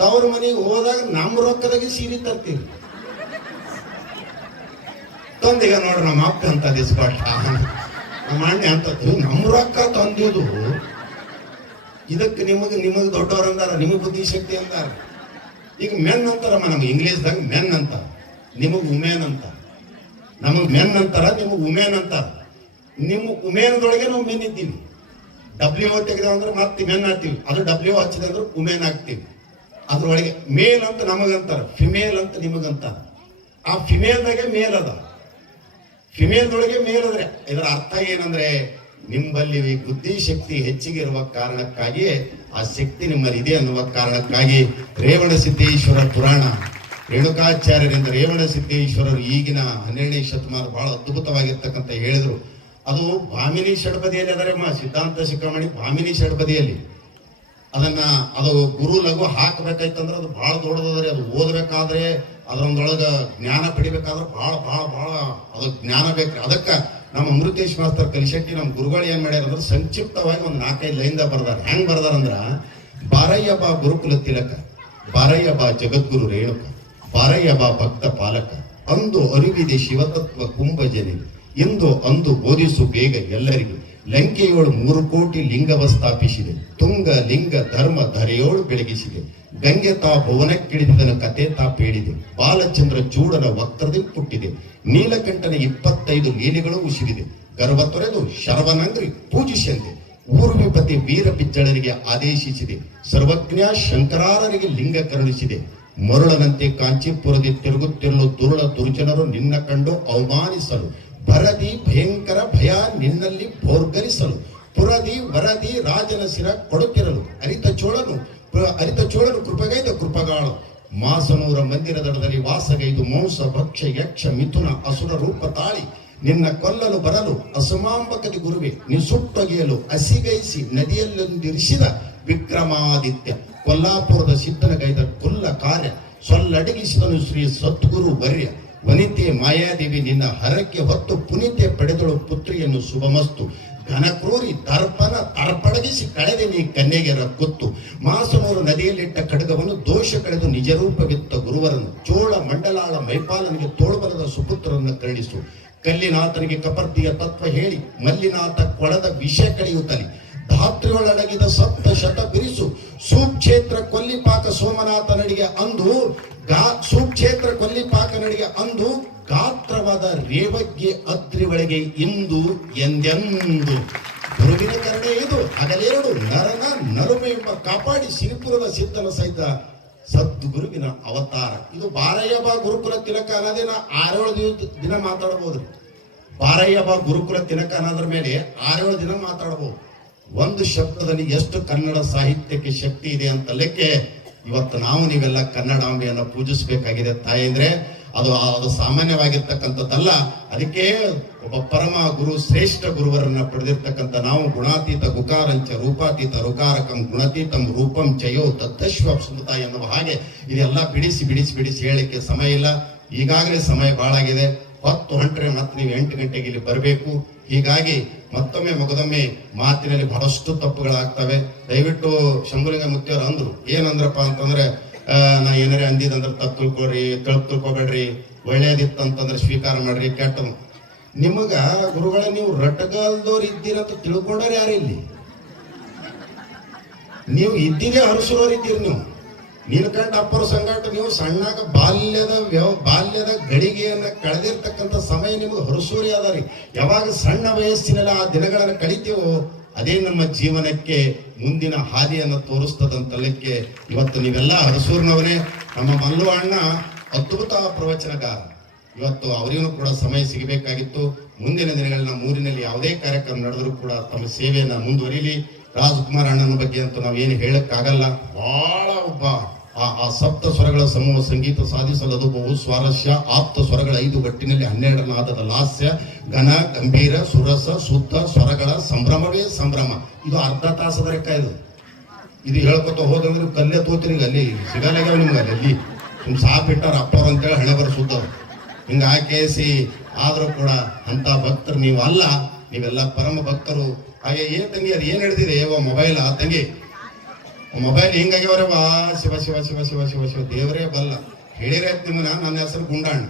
ತವ್ರ ಮನೆಗೆ ಹೋದಾಗ ನಮ್ಮ ರೊಕ್ಕದಾಗೆ ಸೀರೆ ತರ್ತೀರಿ. ತಂದೀಗ ನೋಡ್ರಿ ನಮ್ಮ ಅಪ್ಪ ಅಂತ ದಿಸ್ಕೊಟ್ಟ, ನಮ್ಮ ಅಣ್ಣ ಅಂತದ್ದು ನಮ್ಮ ರೊಕ್ಕ ತಂದಿದ್ದು. ಇದಕ್ಕೆ ನಿಮಗೆ ದೊಡ್ಡವ್ರಂದಾರ, ನಿಮಗೆ ಬುದ್ಧಿಶಕ್ತಿ ಅಂತಾರ. ಈಗ ಮೆನ್ ಅಂತಾರಮ್ಮ, ನಮ್ಗೆ ಇಂಗ್ಲೀಷ್ದಾಗ ಮೆನ್ ಅಂತಾರ, ನಿಮಗ್ ಉಮೇನ್ ಅಂತ. ನಮಗ್ ಮೆನ್ ಅಂತಾರ, ನಿಮಗ್ ಉಮೇನ್ ಅಂತಾರ. ನಿಮ್ಮ ಉಮೇನದೊಳಗೆ ನಾವು ಮೆನ್ ಇದ್ದೀವಿ. W ತೆಗೆದ ಅಂದ್ರೆ ಮತ್ತೆ ಮೆನ್ ಆಗ್ತೀವಿ. ಅದು W ಹಚ್ಚಿದೆ ಅಂದ್ರೆ ಉಮೇನ್ ಆಗ್ತೀವಿ. ಅದ್ರೊಳಗೆ ಮೇಲ್ ಅಂತ ನಮಗಂತಾರ, ಫಿಮೇಲ್ ಅಂತ ನಿಮಗಂತಾರ. ಆ ಫಿಮೇಲ್ದಾಗೆ ಮೇಲ್ ಅದ, ಫಿಮೇಲ್ದೊಳಗೆ ಮೇಲದ್ರೆ ಇದರ ಅರ್ಥ ಏನಂದ್ರೆ ನಿಮ್ಮಲ್ಲಿ ಬುದ್ಧಿಶಕ್ತಿ ಹೆಚ್ಚಿಗೆ ಇರುವ ಕಾರಣಕ್ಕಾಗಿ, ಆ ಶಕ್ತಿ ನಿಮ್ಮಲ್ಲಿ ಇದೆ ಅನ್ನುವ ಕಾರಣಕ್ಕಾಗಿ ರೇವಣಸಿದ್ದೇಶ್ವರ ಪುರಾಣ, ರೇಣುಕಾಚಾರ್ಯರಿಂದ ರೇವಣಸಿದ್ದೇಶ್ವರರು ಈಗಿನ 12ನೇ ಶತಮಾನ ಬಹಳ ಅದ್ಭುತವಾಗಿರ್ತಕ್ಕಂಥ ಹೇಳಿದ್ರು. ಅದು ಭಾಮಿನಿ ಷಡ್ಪದಿಯಲ್ಲಿ ಅದರಮ್ಮ, ಸಿದ್ಧಾಂತ ಶಿಖಾಮಣಿ ಭಾಮಿನಿ ಷಡ್ಪದಿಯಲ್ಲಿ ಅದು ಗುರು ಲಘು ಹಾಕಬೇಕಾಯ್ತಂದ್ರೆ ಅದು ಬಹಳ ದೊಡ್ಡದದ್ರಿ. ಅದು ಓದ್ಬೇಕಾದ್ರೆ ಅದರೊಂದೊಳಗ ಜ್ಞಾನ ಪಡಿಬೇಕಾದ್ರೆ ಬಹಳ ಬಹಳ ಬಹಳ ಅದು ಜ್ಞಾನ ಬೇಕ್ರಿ. ಅದಕ್ಕೆ ನಮ್ಮ ಅಮೃತೇಶ್ ಮಾಸ್ತರ್ ಕಲಿಶೆಟ್ಟಿ ನಮ್ಮ ಗುರುಗಳು ಏನ್ ಮಾಡ್ಯಾರ ಅಂದ್ರೆ ಸಂಕ್ಷಿಪ್ತವಾಗಿ ಒಂದು 4-5 ಲೈನ್ದ ಬರ್ದಾರ. ಹೆಂಗ್ ಬರ್ದಾರಂದ್ರ, ಬಾರಯ್ಯ ಬಾ ಗುರುಕುಲ ತಿಲಕ, ಬಾರಯ್ಯ ಬಾ ಜಗದ್ಗುರು ರೇಣುಕ, ಬಾರಯ್ಯ ಬಾ ಭಕ್ತ ಪಾಲಕ, ಅಂದು ಅರಿವಿದೆ ಶಿವತತ್ವ ಕುಂಭಜನಿ, ಇಂದು ಅಂದು ಬೋಧಿಸು ಬೇಗ ಎಲ್ಲರಿಗೂ, ಲಂಕೆಯೋಳು 3 ಕೋಟಿ ಲಿಂಗವ ಸ್ಥಾಪಿಸಿದೆ, ತುಂಗ ಲಿಂಗ ಧರ್ಮ ಧರೆಯೋಳು ಬೆಳಗಿಸಿದೆ, ಗಂಗೆ ತಾ ಭುವನಕ್ಕಿಳಿದನ ಕತೆ ತಾ ಪೇಳಿದೆ, ಬಾಲಚಂದ್ರ ಚೂಡನ ವಕ್ರದಲ್ಲಿ ಪುಟ್ಟಿದೆ, ನೀಲಕಂಠನ 25 ಲೀಲೆಗಳು ಉಸಿರಿದೆ, ಗರ್ವ ತೊರೆದು ಶರವನಂಗ್ರಿ ಪೂಜಿಸಂತೆ, ಊರ್ವಿಪತಿ ವೀರ ಬಿಜ್ಜಳನಿಗೆ ಆದೇಶಿಸಿದೆ, ಸರ್ವಜ್ಞ ಶಂಕರಾರರಿಗೆ ಲಿಂಗ ಕರುಣಿಸಿದೆ, ಮರುಳನಂತೆ ಕಾಂಚೀಪುರದಿ ತಿರುಗುತ್ತಿರಲು ದುರುಳ ದುರ್ಜನರು ನಿನ್ನ ಕಂಡು ಅವಮಾನಿಸಲು, ಭರದಿ ಭಯಂಕರ ಭಯ ನಿನ್ನಲ್ಲಿ ಭೋರ್ಗರಿಸಲು, ಪುರದಿ ವರದಿ ರಾಜನ ಸಿರ ಕೊಡುತ್ತಿರಲು, ಅರಿತ ಚೋಳನು ಕೃಪಗೈದ ಕೃಪಗಾಳು, ಮಾಸನೂರ ಮಂದಿರ ದಡದಲ್ಲಿ ವಾಸಗೈದು ಮೌಸ ಭಕ್ಷ ಯಕ್ಷ ಮಿಥುನ ಅಸುರ ರೂಪ ತಾಳಿ, ನಿನ್ನ ಕೊಲ್ಲಲು ಬರಲು ಅಸಮಾಂಬಕದಿ ಗುರುವೆ ನೀ ಸುಟ್ಟೊಗೆಯಲು ಅಸಿಗೈಸಿ ನದಿಯಲ್ಲೊಂದಿರಿಸಿದ ವಿಕ್ರಮಾದಿತ್ಯ, ಕೊಲ್ಲಾಪುರದ ಸಿದ್ಧನಗೈದ ಕುಲ್ಲ ಕಾರ್ಯ ಸೊಲ್ಲಡಗಿಸಿದನು ಶ್ರೀ ಸದ್ಗುರು ವರ್ಯ, ವನಿತೆ ಮಾಯಾದೇವಿ ನಿನ್ನ ಹರಕ್ಕೆ ಹೊತ್ತು ಪುನಿತೆ ಪಡೆದಳು ಪುತ್ರಿಯನ್ನು ಶುಭಮಸ್ತು, ಘನಕ್ರೂರಿ ದರ್ಪಣ ತರ್ಪಡಗಿಸಿ ಕಳೆದೆ ನೀ ಕನ್ನೆಗೆ ರಕ್ಕುತ್ತು, ಮಾಸನೂರು ನದಿಯಲ್ಲಿಟ್ಟ ಖಡ್ಗವನ್ನು ದೋಷ ಕಳೆದು ನಿಜರೂಪವಿತ್ತ ಗುರುವರನ್ನು, ಚೋಳ ಮಂಡಲಾಳ ಮೈಪಾಲನಿಗೆ ತೋಳ್ಬಲದ ಸುಪುತ್ರರನ್ನು ಕರುಣಿಸು, ಕಲ್ಲಿನಾಥನಿಗೆ ಕಪರ್ದಿಯ ತತ್ವ ಹೇಳಿ ಮಲ್ಲಿನಾಥ ಕೊಳದ ವಿಷ ಕಳೆಯುತ್ತಲಿ, ಧಾತ್ರಿಯೊಳಡಗಿದ ಸಪ್ತ ಶತ ಬಿರಿಸು, ಸುಕ್ಷೇತ್ರ ಕೊಲ್ಲಿಪಾಕ ಸೋಮನಾಥನಡಿಗೆ ಅಂದು ಸುಕ್ಷೇತ್ರ ಕೊಲ್ಲಿಪಾಕನಡಿಗೆ ಅಂದು ಗಾತ್ರವಾದ ರೇವಗ್ಗೆ ಅದ್ರಿ ಒಳಗೆ ಇಂದು ಎಂದೆಂದು, ಗುರುವಿನ ಕರುಣೆ ಇದು ಹಗಲೆರಡು ನರನ ನರುಮೆ ಎಂಬ ಕಾಪಾಡಿ ಸಿರಿಪುರದ ಸಿದ್ಧನ ಸಹಿತ ಸದ್ಗುರುವಿನ ಅವತಾರ. ಇದು ಬಾರಯ್ಯ ಬಾ ಗುರುಕುಲ ತಿಲಕ ಅನ್ನೋದೇನ 6-7 ದಿನ ಮಾತಾಡಬಹುದು. ಬಾರಯ್ಯ ಬಾ ಗುರುಕುಲ ತಿಲಕ ಅನ್ನೋದ್ರ ಮೇಲೆ 6-7 ದಿನ ಮಾತಾಡಬಹುದು. ಒಂದು ಶಬ್ದದಲ್ಲಿ ಎಷ್ಟು ಕನ್ನಡ ಸಾಹಿತ್ಯಕ್ಕೆ ಶಕ್ತಿ ಇದೆ ಅಂತ ಲೆಕ್ಕೆ ಇವತ್ತು ನಾವು ನೀವೆಲ್ಲ ಕನ್ನಡಾಂಬೆಯನ್ನು ಪೂಜಿಸಬೇಕಾಗಿದೆ. ತಾಯಂದ್ರೆ ಅದು ಸಾಮಾನ್ಯವಾಗಿರ್ತಕ್ಕಂಥದ್ದಲ್ಲ. ಅದಕ್ಕೆ ಒಬ್ಬ ಪರಮ ಗುರು ಶ್ರೇಷ್ಠ ಗುರುವರನ್ನ ಪಡೆದಿರ್ತಕ್ಕಂಥ ನಾವು ಗುಣಾತೀತ ಗುಕಾರಂಚ ರೂಪಾತೀತ ರುಕಾರಕಂ ಗುಣತೀತಂ ರೂಪಂ ಚಯೋ ದತ್ತಶ್ವ ಸ್ಮೃತ ಎನ್ನುವ ಹಾಗೆ ಇದೆಲ್ಲ ಬಿಡಿಸಿ ಹೇಳಲಿಕ್ಕೆ ಸಮಯ ಇಲ್ಲ. ಈಗಾಗಲೇ ಸಮಯ ಬಹಳಾಗಿದೆ. 10 ಹೊಂಟ್ರೆ ಮತ್ತೆ ನೀವು 8 ಗಂಟೆಗೆ ಇಲ್ಲಿ ಬರಬೇಕು. ಹೀಗಾಗಿ ಮತ್ತೊಮ್ಮೆ ಮಗದೊಮ್ಮೆ ಮಾತಿನಲ್ಲಿ ಬಹಳಷ್ಟು ತಪ್ಪುಗಳಾಗ್ತವೆ. ದಯವಿಟ್ಟು ಶಂಭುಲಿಂಗ ಮುತ್ತಿಯವರು ಅಂದ್ರು, ಏನಂದ್ರಪ್ಪ ಅಂತಂದ್ರೆ ನಾ ಏನಾರೇ ಅಂದಿದಂದ್ರೆ ತಪ್ಪು ತಿಳ್ಕೊಬೇಡ್ರಿ, ಒಳ್ಳೇದಿತ್ತಂತಂದ್ರೆ ಸ್ವೀಕಾರ ಮಾಡ್ರಿ, ಕೆಟ್ಟ ನಿಮಗ ಗುರುಗಳ ನೀವು ರಟಗಲ್ದವ್ರು ಇದ್ದೀರಂತ ತಿಳ್ಕೊಂಡ್ರೆ ಯಾರು ಇಲ್ಲಿ? ನೀವು ಇದ್ದಿದೆ ಹರಸುರವ್ರು ಇದ್ದೀರಿ. ನೀವು ನೀಲಕಂಠ ಅಪ್ಪರ ಸಂಗಾಟ ನೀವು ಸಣ್ಣಾಗ ಬಾಲ್ಯದ ಗಳಿಗೆಯನ್ನ ಕಳೆದಿರ್ತಕ್ಕಂಥ ಸಮಯ ನಿಮಗೆ ಹರಸೂರಿ ಅದಾರಿ. ಯಾವಾಗ ಸಣ್ಣ ವಯಸ್ಸಿನಲ್ಲಿ ಆ ದಿನಗಳನ್ನು ಕಳಿತೀವೋ ಅದೇ ನಮ್ಮ ಜೀವನಕ್ಕೆ ಮುಂದಿನ ಹಾದಿಯನ್ನು ತೋರಿಸ್ತದಂತಲಕ್ಕೆ ಇವತ್ತು ನೀವೆಲ್ಲ ಹರಸೂರಿನವರೇ. ನಮ್ಮ ಮಲ್ಲು ಅಣ್ಣ ಅದ್ಭುತ ಪ್ರವಚನಗಾರ. ಇವತ್ತು ಅವರಿಗೂ ಕೂಡ ಸಮಯ ಸಿಗಬೇಕಾಗಿತ್ತು. ಮುಂದಿನ ದಿನಗಳಲ್ಲಿ ನಮ್ಮ ಊರಿನಲ್ಲಿ ಯಾವುದೇ ಕಾರ್ಯಕ್ರಮ ನಡೆದರೂ ಕೂಡ ತಮ್ಮ ಸೇವೆಯನ್ನ ಮುಂದುವರಿಲಿ. ರಾಜ್ಕುಮಾರ್ ಅಣ್ಣನ ಬಗ್ಗೆ ಅಂತೂ ನಾವೇನು ಹೇಳಕ್ಕಾಗಲ್ಲ. ಬಹಳ ಒಬ್ಬ ಆ ಸಪ್ತ ಸ್ವರಗಳ ಸಮೂಹ ಸಂಗೀತ ಸಾಧಿಸಲದು ಬಹು ಸ್ವಾರಸ್ಯ. ಆಪ್ತ ಸ್ವರಗಳ 5 ಗಟ್ಟಿನಲ್ಲಿ 12 ನಾದದ ಲಾಸ್ಯ, ಘನ ಗಂಭೀರ ಸುರಸ ಶುದ್ಧ ಸ್ವರಗಳ ಸಂಭ್ರಮವೇ ಸಂಭ್ರಮ. ಇದು ಅರ್ಧ ತಾಸದ ಲೆಕ್ಕ. ಇದು ಹೇಳ್ಕೊತ ಹೋದಂದ್ರೆ ಕಲ್ಲೇ ತೋತಿರಿ, ಅಲ್ಲಿ ಸಿಗಲ್ಲ ನಿಮ್ಗೆ. ಅಲ್ಲಿ ನಿಮ್ ಸಾಪ್ ಇಟ್ಟಾರ ಅಪ್ಪವ್ರು ಅಂತೇಳಿ ಹಣೆ ಬರೆಸುತ್ತವ್ರು. ಹಿಂಗ ಆಕೇಸಿ ಆದ್ರೂ ಕೂಡ ಅಂತ ಭಕ್ತರು ನೀವು ಅಲ್ಲ, ನೀವೆಲ್ಲ ಪರಮ ಭಕ್ತರು. ಹಾಗೆ ತಂಗಿ ಅದು ಏನ್ ಹಿಡ್ದಿದೆ ಮೊಬೈಲ್? ಆ ತಂಗಿ ಮೊಬೈಲ್ ಹಿಂಗಾಗ್ಯವರವ ಶಿವ ಶಿವ ಶಿವ ಶಿವ ಶಿವ ಶಿವ ದೇವರೇ ಬಲ್ಲ. ಹೇಳಿರೇ ನಿಮ್ಮನ್ನ ನನ್ನ ಹೆಸರು ಗುಂಡಣ್ಣ.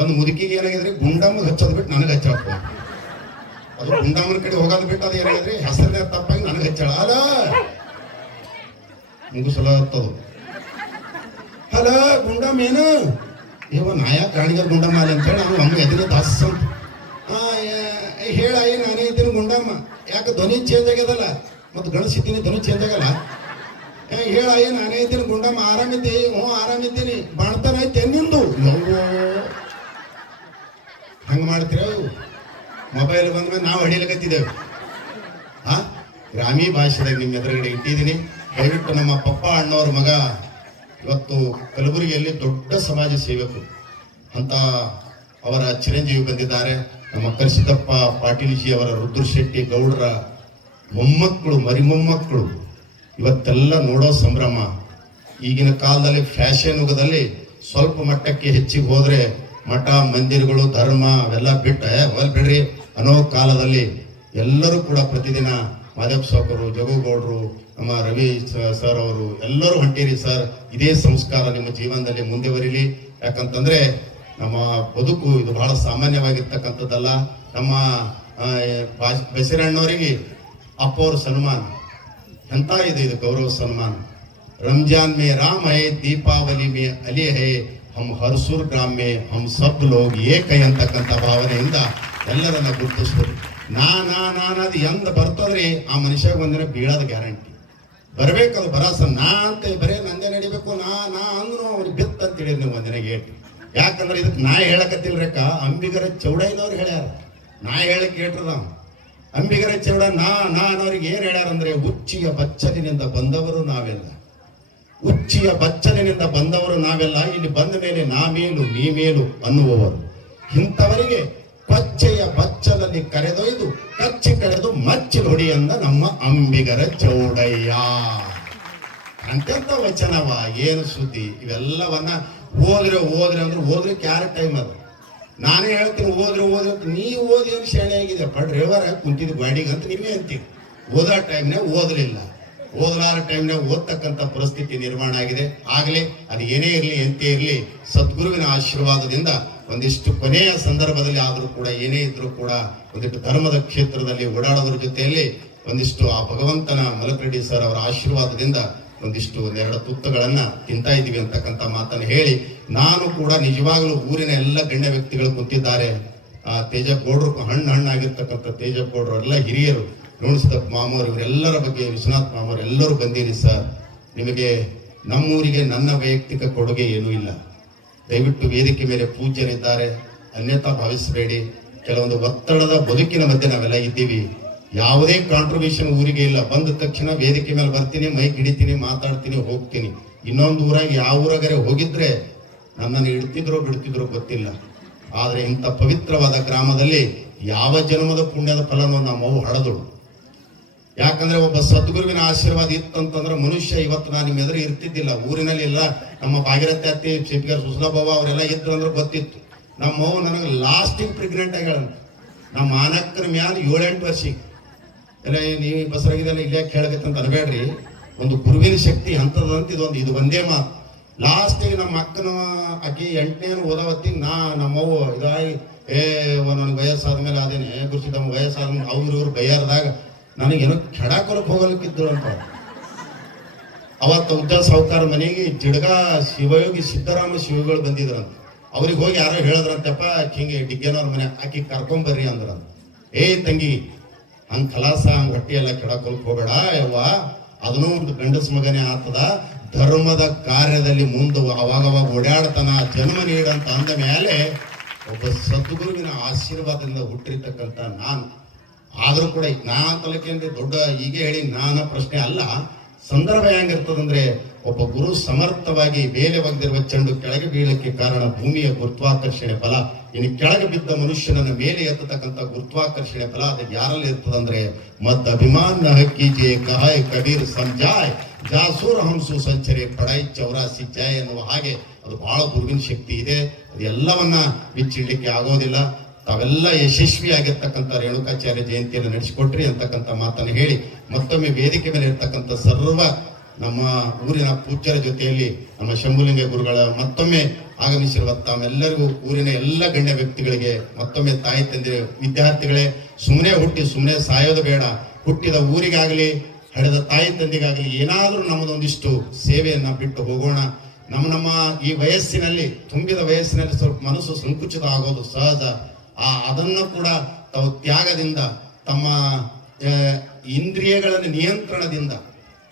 ಒಂದು ಮುದುಕಿಗೆ ಏನಾಗಿದ್ರಿ, ಗುಂಡಮ್ಮ ಹಚ್ಚೋದ್ ಬಿಟ್ಟು ನನಗೆ ಹಚ್ಚಾಕ. ಅದು ಗುಂಡಮ್ಮನ ಕಡೆ ಹೋಗೋದ್ ಬಿಟ್ಟು ಅದು ಏನಾಗಿದ್ರಿ ಹೆಸರೇ ತಪ್ಪಾಗಿ ನನಗೆ ಹಚ್ಚಾಳ. ಅಲ ಮುಗಿಸಲ ಹತ್ತದು. ಅಲ ಗುಂಡಮ್ಮ ಏನು ನಾಯ ಗಾಣಿಗರ್ ಗುಂಡಮ್ಮ ಅಲ್ಲ ಅಂತೇಳಿ ನಾವು ನಮ್ಮ ಎದುರು ದಾಸ ಹೇಳ ನಾನೇ ಇದ್ದೀನಿ ಗುಂಡಮ್ಮ. ಯಾಕೆ ಧ್ವನಿ ಚೇಂಜ್ ಆಗ್ಯದಲ್ಲ, ಮತ್ತು ಗಣಸಿದ್ದೀನಿ ಧ್ವನಿ ಚೇಂಜ್ ಆಗಲ್ಲ. ಹೇಳ ನಾನೇ ಇದ್ದೀನಿ ಗುಂಡಮ್ಮ, ಆರಾಮಿದ್ದೆ? ಹ್ಞೂ ಆರಾಮಿದ್ದೀನಿ. ಬಾಣ್ತಾನ ಐತೆ ನಿಂದು ಹಂಗ ಮಾಡ್ತೀರ? ಮೊಬೈಲ್ ಬಂದ್ಮೇಲೆ ನಾವು ಹಡಿಲಿಕತ್ತಿದ್ದೇವೆ. ಗ್ರಾಮೀಣ ಭಾಷೆದಾಗ ನಿಮ್ಮ ಎದುರುಗಡೆ ಇಟ್ಟಿದ್ದೀನಿ. ದಯವಿಟ್ಟು ನಮ್ಮ ಪಪ್ಪ ಅಣ್ಣವ್ರ ಮಗ ಇವತ್ತು ಕಲಬುರಗಿಯಲ್ಲಿ ದೊಡ್ಡ ಸಮಾಜ ಸೇವಕರು ಅಂತ ಅವರ ಚಿರಂಜೀವಿ ಬಂದಿದ್ದಾರೆ. ನಮ್ಮ ಕರ್ಸಿದಪ್ಪ ಪಾಟೀಲ್ಜಿ ಅವರ ರುದ್ರಶೆಟ್ಟಿ ಗೌಡರ ಮೊಮ್ಮಕ್ಕಳು, ಮರಿಮೊಮ್ಮಕ್ಕಳು ಇವತ್ತೆಲ್ಲ ನೋಡೋ ಸಂಭ್ರಮ. ಈಗಿನ ಕಾಲದಲ್ಲಿ ಫ್ಯಾಷನ್ ಯುಗದಲ್ಲಿ ಸ್ವಲ್ಪ ಮಟ್ಟಕ್ಕೆ ಹೆಚ್ಚಿಗೆ ಹೋದ್ರೆ ಮಠ ಮಂದಿರಗಳು ಧರ್ಮ ಅವೆಲ್ಲ ಬಿಡ್ರಿ ಅನ್ನೋ ಕಾಲದಲ್ಲಿ ಎಲ್ಲರೂ ಕೂಡ ಪ್ರತಿದಿನ ಮಾದೇವ್ ಸಾವ್ಕರು, ಜಗುಗೌಡರು, ನಮ್ಮ ರವಿ ಸರ್ ಅವರು ಎಲ್ಲರೂ ಹೊಂಟಿರಿ ಸರ್. ಇದೇ ಸಂಸ್ಕಾರ ನಿಮ್ಮ ಜೀವನದಲ್ಲಿ ಮುಂದುವರಿಲಿ. ಯಾಕಂತಂದ್ರೆ ನಮ್ಮ ಬದುಕು ಇದು ಬಹಳ ಸಾಮಾನ್ಯವಾಗಿರ್ತಕ್ಕಂಥದ್ದಲ್ಲ. ನಮ್ಮ ಬಸರಣ್ಣವರಿಗೆ ಅಪ್ಪವ್ರ ಸನ್ಮಾನ ಎಂತ ಇದೆ, ಇದು ಗೌರವ ಸನ್ಮಾನ. ರಂಜಾನ್ ಮೇ ರಾಮ್ ಹೈ, ದೀಪಾವಳಿ ಮೇ ಅಲಿ ಹೈ, ಹಮ್ ಹರ್ಸೂರ್ ಗ್ರಾಮ್ ಮೇ ಹಮ್ ಸಬ್ ಲೋಗ್ ಏಕೈ ಅಂತಕ್ಕಂಥ ಭಾವನೆಯಿಂದ ಎಲ್ಲರನ್ನ ಗುರುತಿಸ್ಬೋದು. ನಾನದು ಎಂದ ಬರ್ತದ್ರಿ ಆ ಮನುಷ್ಯಾಗ ಒಂದಿನ ಬೀಳದ ಗ್ಯಾರಂಟಿ ಬರ್ಬೇಕದು. ಬರಾಸ ನಾ ಅಂತ ಬರೇ ನಂದೇ ನಡಿಬೇಕು, ನಾ ಅಂದ್ನು ಅವ್ರಿಗೆ ಬಿತ್ತ ಅಂತ ಹೇಳಿದ್ ನೀವು ಒಂದಿನ ಏಟ್. ಯಾಕಂದ್ರೆ ಇದಕ್ಕೆ ನಾ ಹೇಳಕತ್ತಿಲ್ರಕ್ಕ, ಅಂಬಿಗರ ಚೌಡಯ್ಯನವ್ರು ಹೇಳ್ಯಾರ. ನಾ ಹೇಳಕ್ ಏಟ್ರದ ಅಂಬಿಗರ ಚೌಡ ನಾ ಅನ್ನೋರಿಗೆ ಏನ್ ಹೇಳ್ಯಾರಂದ್ರೆ, ಹುಚ್ಚಿಯ ಬಚ್ಚಲಿನಿಂದ ಬಂದವರು ನಾವೆಲ್ಲ, ಹುಚ್ಚಿಯ ಬಚ್ಚಲಿನಿಂದ ಬಂದವರು ನಾವೆಲ್ಲ, ಇಲ್ಲಿ ಬಂದ ಮೇಲೆ ನಾ ಮೇಲು ನೀ ಮೇಲು ಅನ್ನುವವರು. ಇಂಥವರಿಗೆ ಕೊಚ್ಚೆಯ ಬಚ್ಚಲಲ್ಲಿ ಕರೆದೊಯ್ದು ಕಚ್ಚಿ ಕಳೆದು ಮಚ್ಚಿ ಹೊಡಿ ಅಂದ ನಮ್ಮ ಅಂಬಿಗರ ಚೌಡಯ್ಯ. ಅಂತೆಂತ ವಚನವ, ಏನು ಸುದ್ದಿ. ಇವೆಲ್ಲವನ್ನ ಓದ್ರೆ ಅಂದ್ರೆ ಓದ್ಲಿಕ್ಕೆ ಯಾರ ಟೈಮ್ ಅದು? ನಾನೇ ಹೇಳ್ತೀನಿ ಓದ್ರೆ ನೀವು ಓದಿ ಏನು ಶಾಣೆ ಆಗಿದೆ ಡ್ರೈವರ್ ಕುಂತಿದ್ ಗಾಡಿಗೆ ಅಂತ ನೀವೇ ಅಂತೀವಿ. ಓದೋ ಟೈಮ್ನಾಗ ಓದಲಿಲ್ಲ, ಓದಲಾರ ಟೈಮ್ನಾಗ ಓದ್ತಕ್ಕಂಥ ಪರಿಸ್ಥಿತಿ ನಿರ್ಮಾಣ ಆಗಿದೆ. ಆಗಲೇ ಅದು ಏನೇ ಇರಲಿ ಎಂತೇ ಇರಲಿ, ಸದ್ಗುರುವಿನ ಆಶೀರ್ವಾದದಿಂದ ಒಂದಿಷ್ಟು ಕೊನೆಯ ಸಂದರ್ಭದಲ್ಲಿ ಆದರೂ ಕೂಡ ಏನೇ ಇದ್ರೂ ಕೂಡ ಒಂದಿಷ್ಟು ಧರ್ಮದ ಕ್ಷೇತ್ರದಲ್ಲಿ ಓಡಾಡೋದ್ರ ಜೊತೆಯಲ್ಲಿ ಒಂದಿಷ್ಟು ಆ ಭಗವಂತನ ಮಲಕರೆಡ್ಡಿ ಸರ್ ಅವರ ಆಶೀರ್ವಾದದಿಂದ ಒಂದೆರಡು ತುತ್ತಗಳನ್ನ ತಿಂತಾ ಇದೀವಿ ಅಂತಕ್ಕಂಥ ಮಾತನ್ನು ಹೇಳಿ, ನಾನು ಕೂಡ ನಿಜವಾಗ್ಲೂ ಊರಿನ ಎಲ್ಲ ಗಣ್ಯ ವ್ಯಕ್ತಿಗಳು ಕೂತಿದ್ದಾರೆ. ತೇಜಪ್ ಗೌಡ್ರು ಹಣ್ಣಾಗಿರ್ತಕ್ಕಂಥ ತೇಜಪ್ ಗೌಡ್ರು ಎಲ್ಲ ಹಿರಿಯರು, ರೋಣಸಿದ್ದಪ್ಪ ಮಾಮೂರು, ಇವರೆಲ್ಲರ ಬಗ್ಗೆ ವಿಶ್ವನಾಥ್ ಮಾಮೂರು ಎಲ್ಲರೂ ಬಂದಿರಿ ಸರ್. ನಿಮಗೆ ನಮ್ಮೂರಿಗೆ ನನ್ನ ವೈಯಕ್ತಿಕ ಕೊಡುಗೆ ಏನೂ ಇಲ್ಲ. ದಯವಿಟ್ಟು ವೇದಿಕೆ ಮೇಲೆ ಪೂಜ್ಯರಿದ್ದಾರೆ, ಅನ್ಯತಾ ಭಾವಿಸಬೇಡಿ. ಕೆಲವೊಂದು ಒತ್ತಡದ ಬದುಕಿನ ಮಧ್ಯೆ ನಾವೆಲ್ಲ ಇದ್ದೀವಿ. ಯಾವುದೇ ಕಾಂಟ್ರಿಬ್ಯೂಷನ್ ಊರಿಗೆ ಇಲ್ಲ. ಬಂದ ತಕ್ಷಣ ವೇದಿಕೆ ಮೇಲೆ ಬರ್ತೀನಿ, ಮೈಕ್ ಹಿಡಿತೀನಿ, ಮಾತಾಡ್ತೀನಿ, ಹೋಗ್ತೀನಿ. ಇನ್ನೊಂದು ಊರಾಗ ಯಾವ ಊರಾಗರೆ ಹೋಗಿದ್ರೆ ನನ್ನನ್ನು ಇಡ್ತಿದ್ರೋ ಬಿಡ್ತಿದ್ರೋ ಗೊತ್ತಿಲ್ಲ. ಆದ್ರೆ ಇಂಥ ಪವಿತ್ರವಾದ ಗ್ರಾಮದಲ್ಲಿ ಯಾವ ಜನ್ಮದ ಪುಣ್ಯದ ಫಲನೂ ನಮ್ಮವು ಹಡದಳು. ಯಾಕಂದ್ರೆ ಒಬ್ಬ ಸದ್ಗುರುವಿನ ಆಶೀರ್ವಾದ ಇತ್ತಂತಂದ್ರೆ ಮನುಷ್ಯ ಇವತ್ತು ನಾನು ನಿಮ್ಮ ಎದುರು ಇರ್ತಿದ್ದಿಲ್ಲ. ಊರಿನಲ್ಲಿ ಇಲ್ಲ, ನಮ್ಮ ಭಾಗೀರಥಿ ಅತ್ತಿ, ಶಿಪಿಗಾರ್ ಸುಸ್ಲಾಬಾವ ಅವರೆಲ್ಲ ಇದ್ರು ಅಂದ್ರೆ ಗೊತ್ತಿತ್ತು. ನಮ್ಮವು ನನಗೆ ಲಾಸ್ಟಿಗೆ ಪ್ರೆಗ್ನೆಂಟ್ ಆಗ್ಯಾಳ. ನಮ್ಮ ಮಾನಕ್ಕನ ಮ್ಯಾಲ 7-8 ವರ್ಷಕ್ಕೆ ಎಲ್ಲ ನೀವು ಬಸರಾಗಿದ್ದಲ್ಲ ಇಲ್ಲೇ ಕೇಳಬೇಕಂತ ಅನ್ಬೇಡ್ರಿ. ಒಂದು ಗುರುವಿನ ಶಕ್ತಿ ಅಂತದಂತ ಇದು ಒಂದೇ ಮಾತು. ಲಾಸ್ಟಿಗೆ ನಮ್ಮ ಅಕ್ಕನ ಆಕಿ 8ನೇ ಓದಾವತ್ತಿಗೆ ನಮ್ಮವ್ವ ಇದಾಗಿ ನನಗೆ ವಯಸ್ಸಾದ ಮೇಲೆ ಅದೇನೆ ಗುರುಸಿದ ವಯಸ್ಸಾದ ಅವ್ರು ಬೈಯಾರದಾಗ ನನಗೇನೋ ಕೆಡಾಕೊಲಕ್ಕೆ ಹೋಗಲಿಕ್ಕಿದ್ರು ಅಂತ. ಅವತ್ತು ಉದ್ದ ಸಾವುಕಾರ ಮನೆಗೆ ಜಿಡ್ಗ ಶಿವಯೋಗಿ ಸಿದ್ದರಾಮ ಶಿವಗಳು ಬಂದಿದ್ರಂತ. ಅವ್ರಿಗೆ ಹೋಗಿ ಯಾರೋ ಹೇಳಿದ್ರಂತಪ್ಪ ಹಿಂಗೆ ಡಿಗ್ಗನವ್ರ ಮನೆ ಆಕಿ ಕರ್ಕೊಂಬರ್ರಿ ಅಂದ್ರಂತ. ತಂಗಿ ಹಂಗ ಕಲಾಸ ಹಂಗ ಹೊಟ್ಟೆ ಎಲ್ಲ ಕೆಡಕೊಲಕ್ ಹೋಗಬೇಡ ಯವ್ವ, ಅದನ್ನೂ ಒಂದು ಗಂಡಸ ಮಗನೇ ಆಗ್ತದ. ಧರ್ಮದ ಕಾರ್ಯದಲ್ಲಿ ಮುಂದೆ ಅವಾಗವಾಗ ಓಡಾಡ್ತಾನ, ಜನ್ಮ ನೀಡಂತ ಅಂದ ಮೇಲೆ ಒಬ್ಬ ಸದ್ಗುರುವಿನ ಆಶೀರ್ವಾದದಿಂದ ಹುಟ್ಟಿರ್ತಕ್ಕಂಥ ನಾನು. ಆದ್ರೂ ಕೂಡ ಅಂತಲಕ್ಕೇಂದ್ರೆ ದೊಡ್ಡ ಈಗ ಹೇಳಿ ಪ್ರಶ್ನೆ ಅಲ್ಲ. ಸಂದರ್ಭ ಹೆಂಗಿರ್ತದಂದ್ರೆ, ಒಬ್ಬ ಗುರು ಸಮರ್ಥವಾಗಿ ಮೇಲೆ ಒಗ್ದಿರುವ ಚೆಂಡು ಕೆಳಗೆ ಬೀಳಕ್ಕೆ ಕಾರಣ ಭೂಮಿಯ ಗುರುತ್ವಾಕರ್ಷಣೆ ಬಲ. ಇನ್ನು ಕೆಳಗೆ ಬಿದ್ದ ಮನುಷ್ಯನನ್ನ ಮೇಲೆ ಎತ್ತತಕ್ಕಂಥ ಗುರುತ್ವಾಕರ್ಷಣೆ ಬಲ ಅದು ಯಾರಲ್ಲಿ ಇರ್ತದಂದ್ರೆ, ಮತ್ ಅಭಿಮಾನ ಹಕ್ಕೀಜೆ ಕಹಾಯ್ ಕಬೀರ್ ಸಂಜಾಯ್ ಜಾಸೂರ್ ಹಂಸು ಸಂಚರೆ ಪಡಾಯ್ 84 ಜಾಯ್ ಎನ್ನುವ ಹಾಗೆ ಅದು ಬಹಳ ಗುರುವಿನ ಶಕ್ತಿ ಇದೆ. ಅದೆಲ್ಲವನ್ನ ಬಿಚ್ಚಿಡ್ಲಿಕ್ಕೆ ಆಗೋದಿಲ್ಲ. ತಾವೆಲ್ಲ ಯಶಸ್ವಿಯಾಗಿರ್ತಕ್ಕಂಥ ರೇಣುಕಾಚಾರ್ಯ ಜಯಂತಿಯನ್ನು ನಡೆಸಿಕೊಟ್ರಿ ಅಂತಕ್ಕಂಥ ಮಾತನ್ನು ಹೇಳಿ, ಮತ್ತೊಮ್ಮೆ ವೇದಿಕೆ ಮೇಲೆ ಇರ್ತಕ್ಕಂಥ ಸರ್ವ ನಮ್ಮ ಊರಿನ ಪೂಜ್ಯರ ಜೊತೆಯಲ್ಲಿ ನಮ್ಮ ಶಂಭುಲಿಂಗ ಗುರುಗಳ ಮತ್ತೊಮ್ಮೆ ಆಗಮಿಸಿರುವ ತಾವೆಲ್ಲರಿಗೂ, ಊರಿನ ಎಲ್ಲ ಗಣ್ಯ ವ್ಯಕ್ತಿಗಳಿಗೆ ಮತ್ತೊಮ್ಮೆ ತಾಯಿ ತಂದೆ ವಿದ್ಯಾರ್ಥಿಗಳೇ, ಸುಮ್ಮನೆ ಹುಟ್ಟಿ ಸುಮ್ಮನೆ ಸಾಯೋದು ಬೇಡ. ಹುಟ್ಟಿದ ಊರಿಗಾಗಲಿ ಹಡೆದ ತಾಯಿ ತಂದೆಗಾಗಲಿ ಏನಾದರೂ ನಮ್ಮದೊಂದಿಷ್ಟು ಸೇವೆಯನ್ನ ಬಿಟ್ಟು ಹೋಗೋಣ. ನಮ್ಮ ಈ ವಯಸ್ಸಿನಲ್ಲಿ, ತುಂಬಿದ ವಯಸ್ಸಿನಲ್ಲಿ ಸ್ವಲ್ಪ ಮನಸ್ಸು ಸಂಕುಚಿತ ಆಗೋದು ಸಹಜ. ಅದನ್ನು ಕೂಡ ತಾವು ತ್ಯಾಗದಿಂದ, ತಮ್ಮ ಇಂದ್ರಿಯಗಳ ನಿಯಂತ್ರಣದಿಂದ,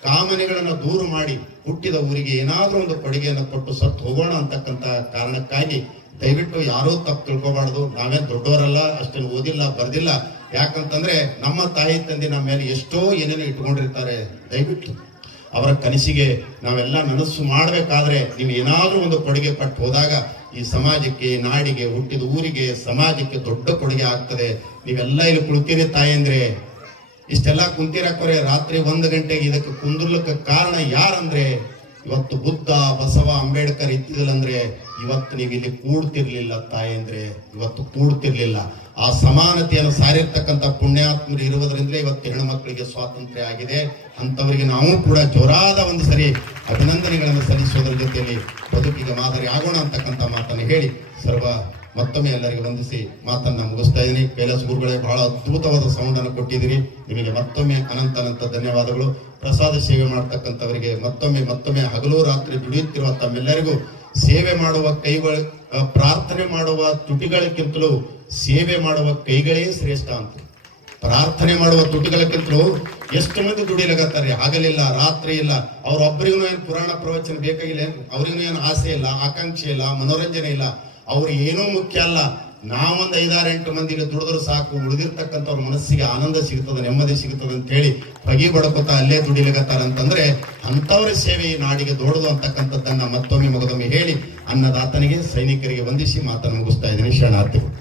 ಕಾಮನೆಗಳನ್ನು ದೂರ ಮಾಡಿ ಹುಟ್ಟಿದ ಊರಿಗೆ ಏನಾದರೂ ಒಂದು ಕೊಡುಗೆಯನ್ನು ಕೊಟ್ಟು ಸತ್ತು ಹೋಗೋಣ ಅಂತಕ್ಕಂಥ ಕಾರಣಕ್ಕಾಗಿ ದಯವಿಟ್ಟು ಯಾರೂ ತಪ್ಪು ತಿಳ್ಕೊಬಾರ್ದು. ನಾವೇನು ದೊಡ್ಡವರಲ್ಲ, ಅಷ್ಟೇನು ಓದಿಲ್ಲ ಬರ್ದಿಲ್ಲ. ಯಾಕಂತಂದ್ರೆ ನಮ್ಮ ತಾಯಿ ತಂದೆ ನಮ್ಮ ಮೇಲೆ ಎಷ್ಟೋ ಏನೇನೋ ಇಟ್ಕೊಂಡಿರ್ತಾರೆ. ದಯವಿಟ್ಟು ಅವರ ಕನಸಿಗೆ ನಾವೆಲ್ಲ ಮನಸ್ಸು ಮಾಡಬೇಕಾದ್ರೆ ನೀವು ಏನಾದರೂ ಒಂದು ಕೊಡುಗೆ ಪಟ್ಟು ಹೋದಾಗ ಈ ಸಮಾಜಕ್ಕೆ, ನಾಡಿಗೆ, ಹುಟ್ಟಿದ ಊರಿಗೆ, ಸಮಾಜಕ್ಕೆ ದೊಡ್ಡ ಕೊಡುಗೆ ಆಗ್ತದೆ. ನೀವೆಲ್ಲ ಇಲ್ಲಿ ಕುಳಿತೀರಿ ತಾಯಿ ಅಂದ್ರೆ ಇಷ್ಟೆಲ್ಲ ಕುಂತಿರಕೋರೆ ರಾತ್ರಿ 1 ಗಂಟೆಗೆ ಇದಕ್ಕೆ ಕುಂದಿರ್ಲಿಕ್ಕೆ ಕಾರಣ ಯಾರಂದ್ರೆ ಇವತ್ತು ಬುದ್ಧ ಬಸವ ಅಂಬೇಡ್ಕರ್ ಇದ್ದಿಲ್ಲಂದ್ರೆ ಇವತ್ತು ನೀವು ಇಲ್ಲಿ ಕೂಡ್ತಿರ್ಲಿಲ್ಲ ತಾಯಿ ಅಂದ್ರೆ ಇವತ್ತು ಕೂಡ್ತಿರ್ಲಿಲ್ಲ. ಆ ಸಮಾನತೆಯನ್ನು ಸಾರಿರ್ತಕ್ಕಂಥ ಪುಣ್ಯಾತ್ಮರು ಇರುವುದರಿಂದ ಇವತ್ತು ಹೆಣ್ಣು ಮಕ್ಕಳಿಗೆ ಸ್ವಾತಂತ್ರ್ಯ ಆಗಿದೆ. ಅಂತವರಿಗೆ ನಾವು ಕೂಡ ಜೋರಾದ ಒಂದು ಸರಿ ಅಭಿನಂದನೆಗಳನ್ನು ಸಲ್ಲಿಸೋದ್ರ ಜೊತೆಯಲ್ಲಿ ಬದುಕಿಗೆ ಮಾದರಿ ಆಗೋಣ ಅಂತಕ್ಕಂಥ ಮಾತನ್ನು ಹೇಳಿ ಮತ್ತೊಮ್ಮೆ ಎಲ್ಲರಿಗೆ ವಂದಿಸಿ ಮಾತನ್ನ ಮುಗಿಸ್ತಾ ಇದ್ದೀನಿ. ಕೈಲಾಸ ಗುರುಗಳೇ ಬಹಳ ಅದ್ಭುತವಾದ ಸೌಂಡ್ ಅನ್ನು ಕೊಟ್ಟಿದ್ದೀರಿ. ನಿಮಗೆ ಮತ್ತೊಮ್ಮೆ ಅನಂತ ಧನ್ಯವಾದಗಳು. ಪ್ರಸಾದ ಸೇವೆ ಮಾಡ್ತಕ್ಕಂಥವರಿಗೆ ಮತ್ತೊಮ್ಮೆ ಹಗಲು ರಾತ್ರಿ ದುಡಿಯುತ್ತಿರುವ ತಮ್ಮೆಲ್ಲರಿಗೂ ಸೇವೆ ಮಾಡುವ ಕೈಗಳ ಪ್ರಾರ್ಥನೆ ಮಾಡುವ ತುಟಿಗಳಕ್ಕಿಂತಲೂ ಸೇವೆ ಮಾಡುವ ಕೈಗಳೇ ಶ್ರೇಷ್ಠ ಅಂತ. ಪ್ರಾರ್ಥನೆ ಮಾಡುವ ತುಟಿಗಳಕ್ಕಿಂತಲೂ ಎಷ್ಟು ಮಂದಿ ದುಡಿಲಕತ್ತಾರೆ, ಹಗಲಿಲ್ಲ ರಾತ್ರಿ ಇಲ್ಲ. ಅವ್ರೊಬ್ಬರಿಗೂ ಏನು ಪುರಾಣ ಪ್ರವಚನ ಬೇಕಾಗಿಲ್ಲ, ಅವ್ರಿಗೂ ಏನು ಆಸೆ ಇಲ್ಲ, ಆಕಾಂಕ್ಷೆ ಇಲ್ಲ, ಮನೋರಂಜನೆ ಇಲ್ಲ. ಅವ್ರು ಏನೂ ಮುಖ್ಯ ಅಲ್ಲ. ನಾವೊಂದು 5-6-8 ಮಂದಿಗೆ ದುಡಿದ್ರು ಸಾಕು, ಉಳಿದಿರ್ತಕ್ಕಂಥವ್ರ ಮನಸ್ಸಿಗೆ ಆನಂದ ಸಿಗ್ತದೆ, ನೆಮ್ಮದಿ ಸಿಗ್ತದೆ ಅಂತ ಹೇಳಿ ಬಗೆ ಬಡಕೋತ ಅಲ್ಲೇ ದುಡಿಲಿಕತ್ತಾರ ಅಂತಂದ್ರೆ ಅಂತವರ ಸೇವೆ ಈ ನಾಡಿಗೆ ದೊಡ್ಡದು ಅಂತಕ್ಕಂಥದ್ದನ್ನ ಮತ್ತೊಮ್ಮೆ ಹೇಳಿ ಅನ್ನದಾತನಿಗೆ ಸೈನಿಕರಿಗೆ ವಂದಿಸಿ ಮಾತನ್ನು ಮುಗಿಸ್ತಾ ಇದ್ದೀನಿ. ಶರಣಾರ್ಥಿಗಳು.